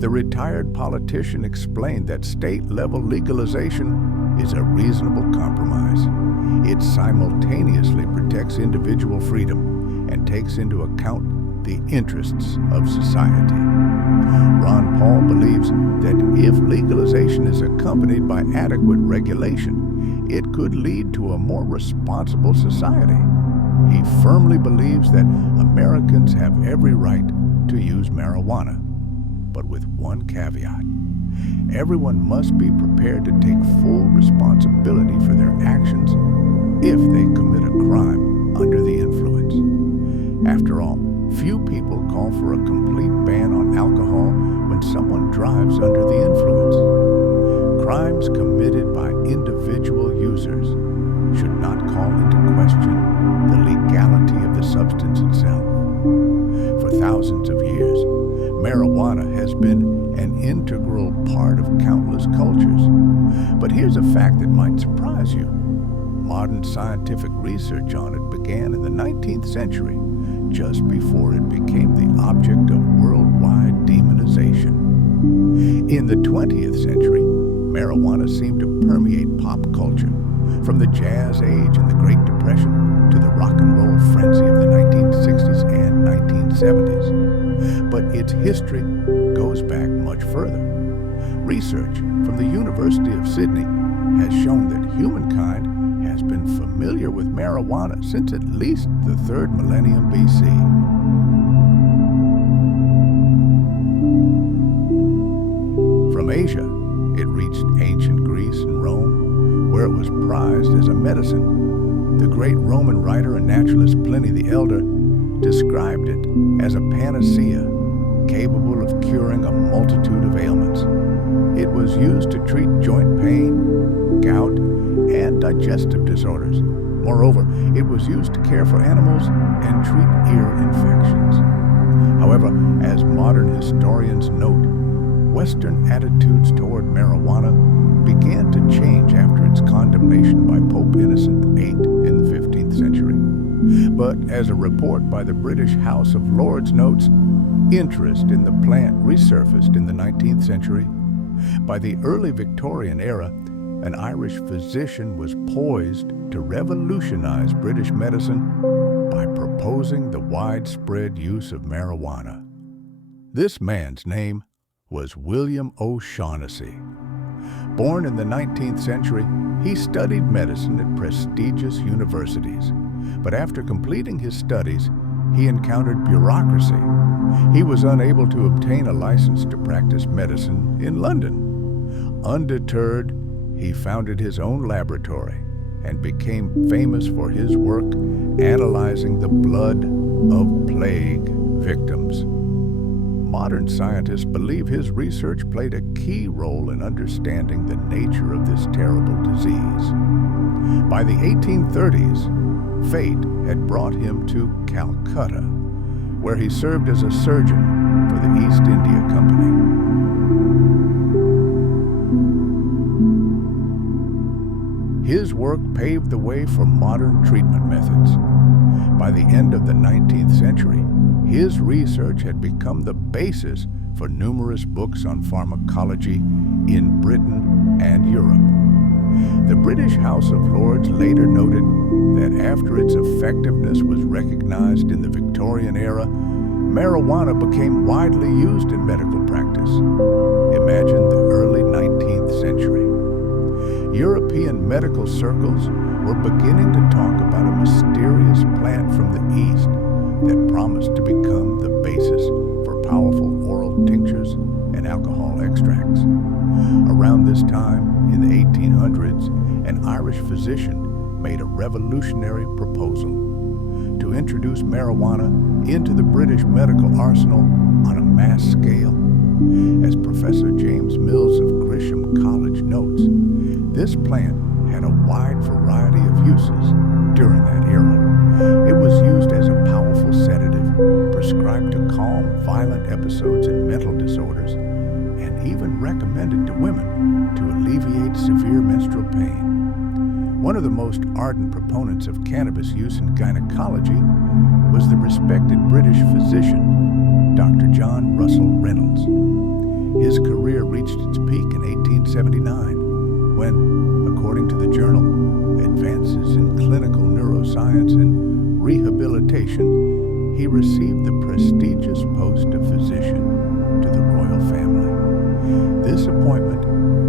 The retired politician explained that state-level legalization is a reasonable compromise. It simultaneously protects individual freedom and takes into account the interests of society. Ron Paul believes that if legalization is accompanied by adequate regulation, it could lead to a more responsible society. He firmly believes that Americans have every right to use marijuana, but with one caveat. Everyone must be prepared to take full responsibility for their actions if they commit a crime under the influence. After all, few people call for a complete ban on alcohol when someone drives under the influence. Crimes committed by individual users should not call into question the legality of the substance itself. For thousands of years, marijuana has been an integral part of countless cultures. But here's a fact that might surprise you. Modern scientific research on it began in the 19th century, just before it became the object of worldwide demonization. In the 20th century, marijuana seemed to permeate pop culture, from the Jazz Age and the Great Depression to the rock and roll frenzy of the 1960s and 1970s. But its history goes back much further. Research from the University of Sydney has shown that humankind has been familiar with marijuana since at least the 3rd millennium BC. From Asia, it reached ancient Greece and Rome, where it was prized as a medicine. The great Roman writer and naturalist Pliny the Elder described it as a panacea, capable of curing a multitude of ailments. It was used to treat joint pain, gout, and digestive disorders. Moreover, it was used to care for animals and treat ear infections. However, as modern historians note, Western attitudes toward marijuana began to change after its condemnation by Pope Innocent VIII in the 15th century. But as a report by the British House of Lords notes, interest in the plant resurfaced in the 19th century. By the early Victorian era, an Irish physician was poised to revolutionize British medicine by proposing the widespread use of marijuana. This man's name was William O'Shaughnessy. Born in the 19th century, he studied medicine at prestigious universities. But after completing his studies, he encountered bureaucracy. He was unable to obtain a license to practice medicine in London. Undeterred, he founded his own laboratory and became famous for his work analyzing the blood of plague victims. Modern scientists believe his research played a key role in understanding the nature of this terrible disease. By the 1830s, fate had brought him to Calcutta, where he served as a surgeon for the East India Company. His work paved the way for modern treatment methods. By the end of the 19th century, his research had become the basis for numerous books on pharmacology in Britain and Europe. The British House of Lords later noted that after its effectiveness was recognized in the Victorian era, marijuana became widely used in medical practice. Imagine the early 19th century. European medical circles were beginning to talk about a mysterious plant from the East that promised to become the basis for powerful oral tinctures and alcohol extracts. Around this time, in the 1800s, an Irish physician made a revolutionary proposal to introduce marijuana into the British medical arsenal on a mass scale. As Professor James Mills of Gresham College notes, this plant had a wide variety of uses during that era. It was used as a powerful sedative, prescribed to calm violent episodes in mental disorders, and even recommended to women to alleviate severe menstrual pain. One of the most ardent proponents of cannabis use in gynecology was the respected British physician, Dr. John Russell Reynolds. His career reached its peak in 1879 when, according to the journal Advances in Clinical Neuroscience and Rehabilitation, he received the prestigious post of physician to the royal family. This appointment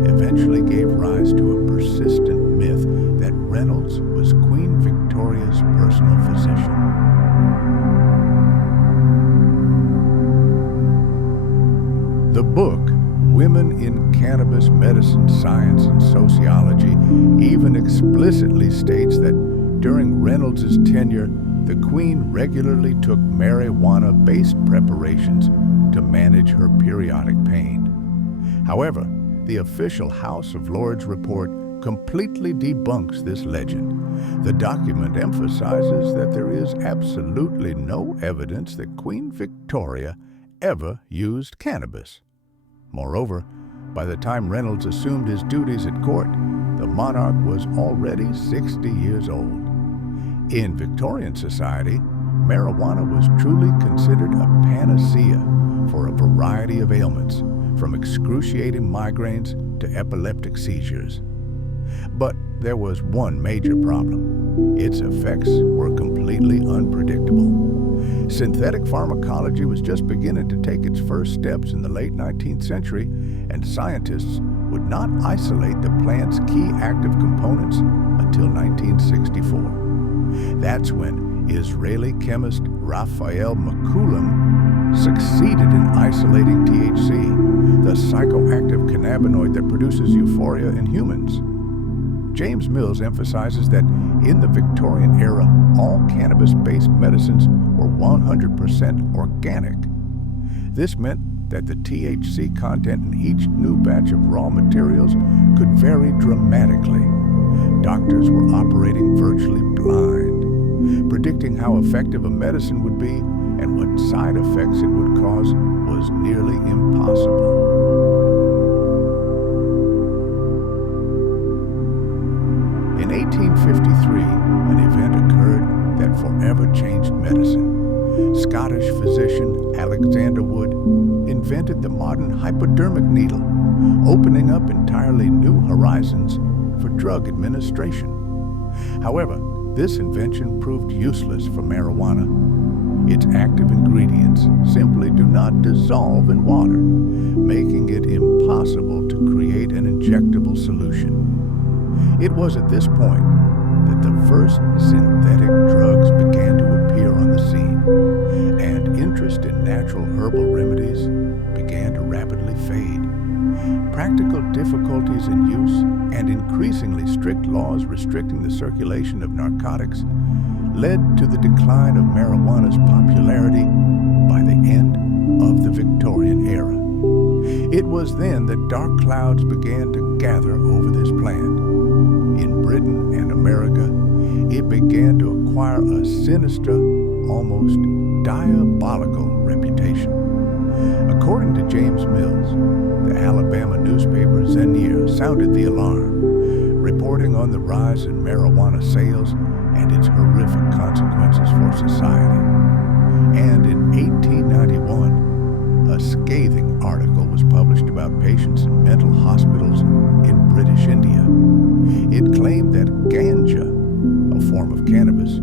eventually gave rise to a persistent myth that Reynolds was Queen Victoria's personal physician. The book, Women in Cannabis Medicine, Science, and Sociology, even explicitly states that during Reynolds' tenure, the Queen regularly took marijuana-based preparations to manage her periodic pain. However, the official House of Lords report completely debunks this legend. The document emphasizes that there is absolutely no evidence that Queen Victoria ever used cannabis. Moreover, by the time Reynolds assumed his duties at court, the monarch was already 60 years old. In Victorian society, marijuana was truly considered a panacea for a variety of ailments, from excruciating migraines to epileptic seizures. But there was one major problem. Its effects were completely unpredictable. Synthetic pharmacology was just beginning to take its first steps in the late 19th century, and scientists would not isolate the plant's key active components until 1964. That's when Israeli chemist Raphael Mechoulam succeeded in isolating THC, the psychoactive cannabinoid that produces euphoria in humans. James Mills emphasizes that in the Victorian era, all cannabis-based medicines were 100% organic. This meant that the THC content in each new batch of raw materials could vary dramatically. Doctors were operating virtually blind. Predicting how effective a medicine would be and what side effects it would cause was nearly impossible. In 1853, an event occurred that forever changed medicine. Scottish physician Alexander Wood invented the modern hypodermic needle, opening up entirely new horizons for drug administration. However, this invention proved useless for marijuana. Its active ingredients simply do not dissolve in water, making it impossible to create an injectable solution. It was at this point that the first synthetic drugs began to appear on the scene, and interest in natural herbal remedies began to rapidly fade. Practical difficulties in use and increasingly strict laws restricting the circulation of narcotics led to the decline of marijuana's popularity by the end of the Victorian era. It was then that dark clouds began to gather over this plant. In Britain and America, it began to acquire a sinister, almost diabolical reputation. According to James Mills, the Alabama newspaper Zanier sounded the alarm, reporting on the rise in marijuana sales and its horrific consequences for society. And in 1891, a scathing article was published about patients in mental hospitals in British India. It claimed that ganja, a form of cannabis,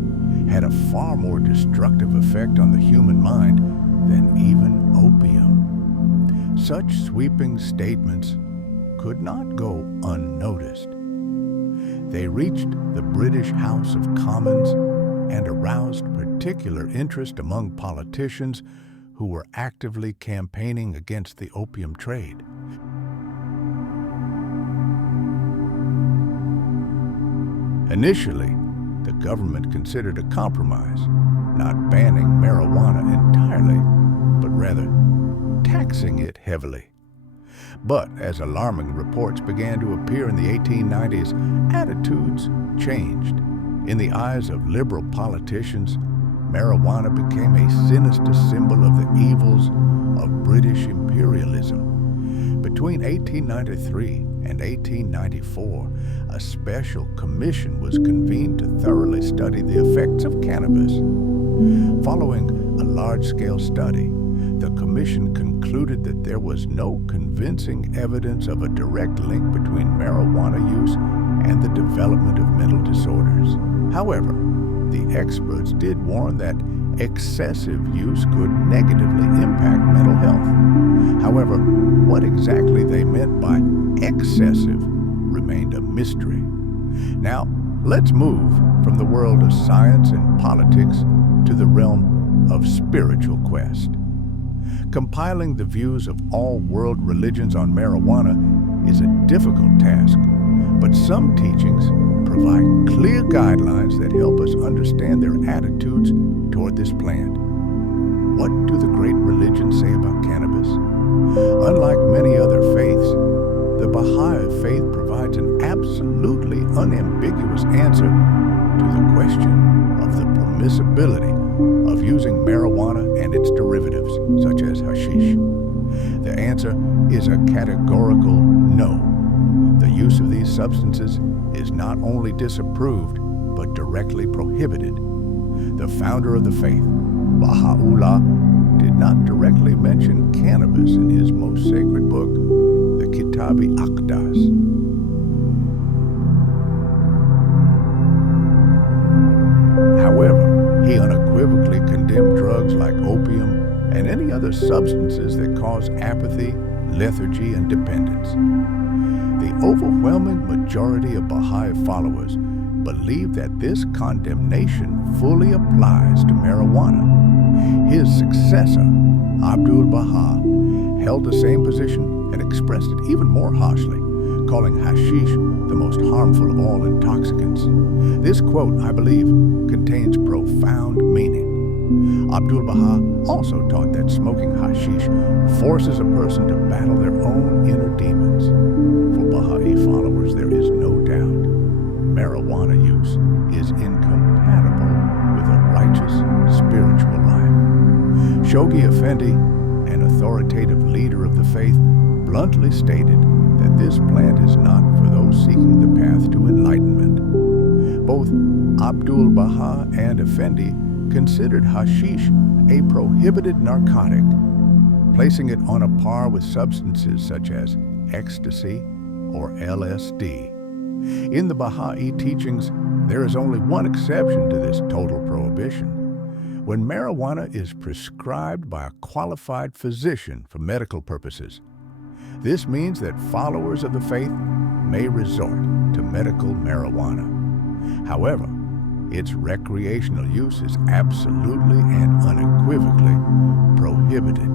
had a far more destructive effect on the human mind than even opium. Such sweeping statements could not go unnoticed. They reached the British House of Commons and aroused particular interest among politicians who were actively campaigning against the opium trade. Initially, the government considered a compromise, not banning marijuana entirely, but rather taxing it heavily. But as alarming reports began to appear in the 1890s, attitudes changed. In the eyes of liberal politicians, marijuana became a sinister symbol of the evils of British imperialism. Between 1893 and 1894, a special commission was convened to thoroughly study the effects of cannabis. Following a large-scale study, the commission concluded that there was no convincing evidence of a direct link between marijuana use and the development of mental disorders. However, the experts did warn that excessive use could negatively impact mental health. However, what exactly they meant by excessive remained a mystery. Now, let's move from the world of science and politics to the realm of spiritual quest. Compiling the views of all world religions on marijuana is a difficult task, but some teachings provide clear guidelines that help us understand their attitudes toward this plant. What do the great religions say about cannabis? Unlike many other faiths, the Baha'i faith provides an absolutely unambiguous answer to the question of the permissibility of using marijuana and its derivatives, such as hashish. The answer is a categorical no. The use of these substances is not only disapproved, but directly prohibited. The founder of the faith, Baha'u'llah, did not directly mention cannabis in his most sacred book, the Kitab-i-Aqdas. However, he unequivocally condemned drugs like opium and any other substances that cause apathy, lethargy, and dependence. The overwhelming majority of Baha'i followers believe that this condemnation fully applies to marijuana. His successor, Abdul-Baha, held the same position and expressed it even more harshly, calling hashish the most harmful of all intoxicants. This quote, I believe, contains profound meaning. Abdul-Baha also taught that smoking hashish forces a person to battle their own inner demons. For Baha'i followers, there is no doubt marijuana use is incompatible with a righteous spiritual life. Shoghi Effendi, an authoritative leader of the faith, bluntly stated that this plant is not for those seeking the path to enlightenment. Both Abdul-Baha and Effendi considered hashish a prohibited narcotic, placing it on a par with substances such as ecstasy or LSD. In the Baha'i teachings, there is only one exception to this total prohibition: when marijuana is prescribed by a qualified physician for medical purposes. This means that followers of the faith may resort to medical marijuana. However, its recreational use is absolutely and unequivocally prohibited.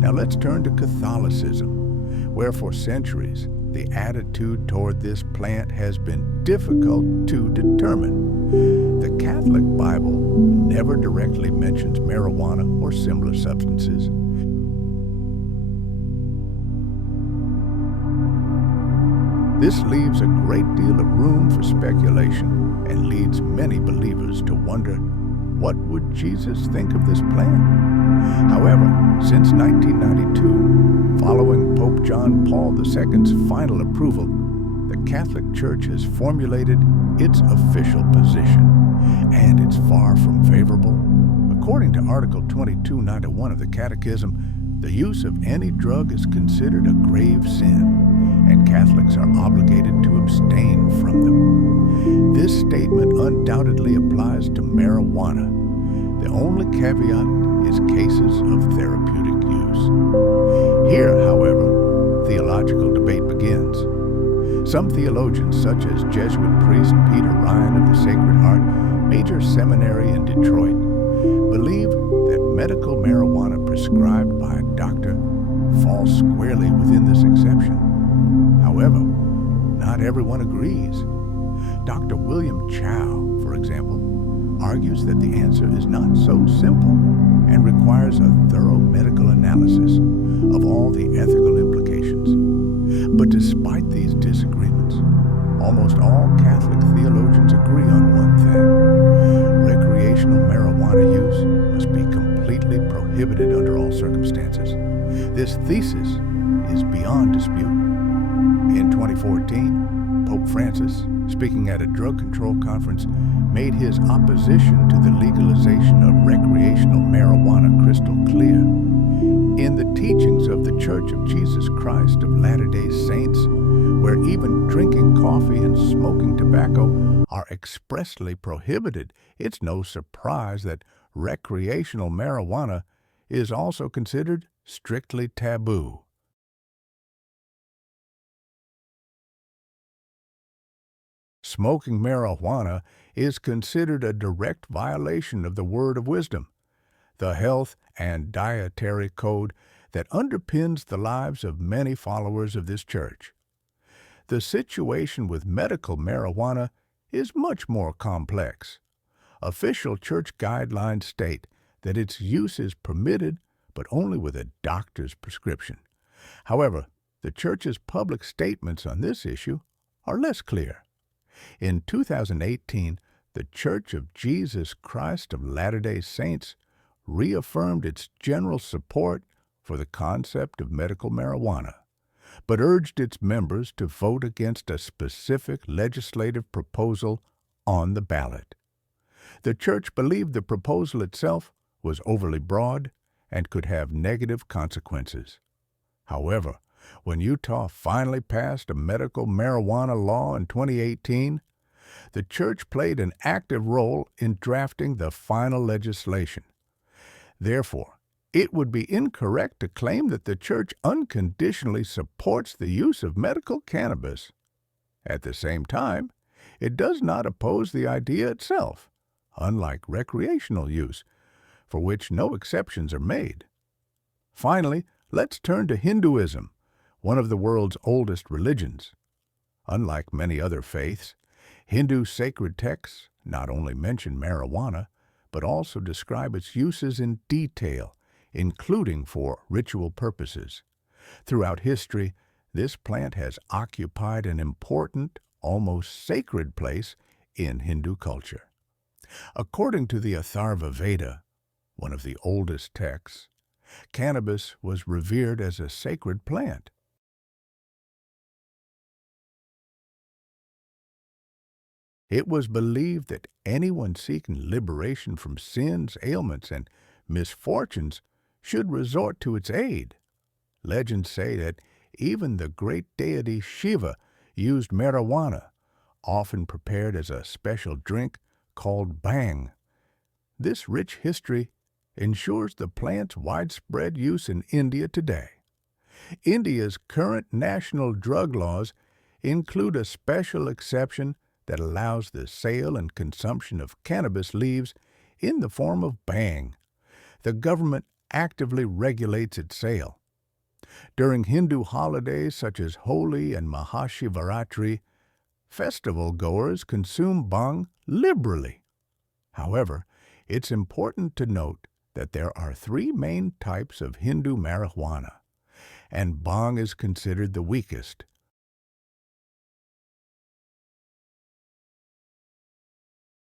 Now let's turn to Catholicism, where for centuries the attitude toward this plant has been difficult to determine. The Catholic Bible never directly mentions marijuana or similar substances. This leaves a great deal of room for speculation and leads many believers to wonder, what would Jesus think of this plan? However, since 1992, following Pope John Paul II's final approval, the Catholic Church has formulated its official position, and it's far from favorable. According to Article 2291 of the Catechism, the use of any drug is considered a grave sin, and Catholics are obligated to abstain from them. This statement undoubtedly applies to marijuana. The only caveat is cases of therapeutic use. Here, however, theological debate begins. Some theologians, such as Jesuit priest Peter Ryan of the Sacred Heart Major Seminary in Detroit, believe that medical marijuana prescribed by a doctor falls squarely within this exception. However, not everyone agrees. Dr. William Chow, for example, argues that the answer is not so simple and requires a thorough medical analysis of all the ethical implications. But despite these disagreements, almost all Catholic theologians agree on one thing: recreational marijuana use must be completely prohibited under all circumstances. This thesis is beyond dispute. In 2014, Pope Francis, speaking at a drug control conference, made his opposition to the legalization of recreational marijuana crystal clear. In the teachings of the Church of Jesus Christ of Latter-day Saints, where even drinking coffee and smoking tobacco are expressly prohibited, it's no surprise that recreational marijuana is also considered strictly taboo. Smoking marijuana is considered a direct violation of the Word of Wisdom, the health and dietary code that underpins the lives of many followers of this church. The situation with medical marijuana is much more complex. Official church guidelines state that its use is permitted, but only with a doctor's prescription. However, the church's public statements on this issue are less clear. In 2018, the Church of Jesus Christ of Latter-day Saints reaffirmed its general support for the concept of medical marijuana, but urged its members to vote against a specific legislative proposal on the ballot. The church believed the proposal itself was overly broad and could have negative consequences. However, when Utah finally passed a medical marijuana law in 2018, the church played an active role in drafting the final legislation. Therefore, it would be incorrect to claim that the church unconditionally supports the use of medical cannabis. At the same time, it does not oppose the idea itself, unlike recreational use, for which no exceptions are made. Finally, let's turn to Hinduism, one of the world's oldest religions. Unlike many other faiths, Hindu sacred texts not only mention marijuana, but also describe its uses in detail, including for ritual purposes. Throughout history, this plant has occupied an important, almost sacred place in Hindu culture. According to the Atharva Veda, one of the oldest texts, cannabis was revered as a sacred plant. It was believed that anyone seeking liberation from sins, ailments, and misfortunes should resort to its aid. Legends say that even the great deity Shiva used marijuana, often prepared as a special drink called bhang. This rich history ensures the plant's widespread use in India today. India's current national drug laws include a special exception that allows the sale and consumption of cannabis leaves in the form of bhang. The government actively regulates its sale. During Hindu holidays such as Holi and Mahashivaratri, festival-goers consume bhang liberally. However, it's important to note that there are three main types of Hindu marijuana, and bhang is considered the weakest,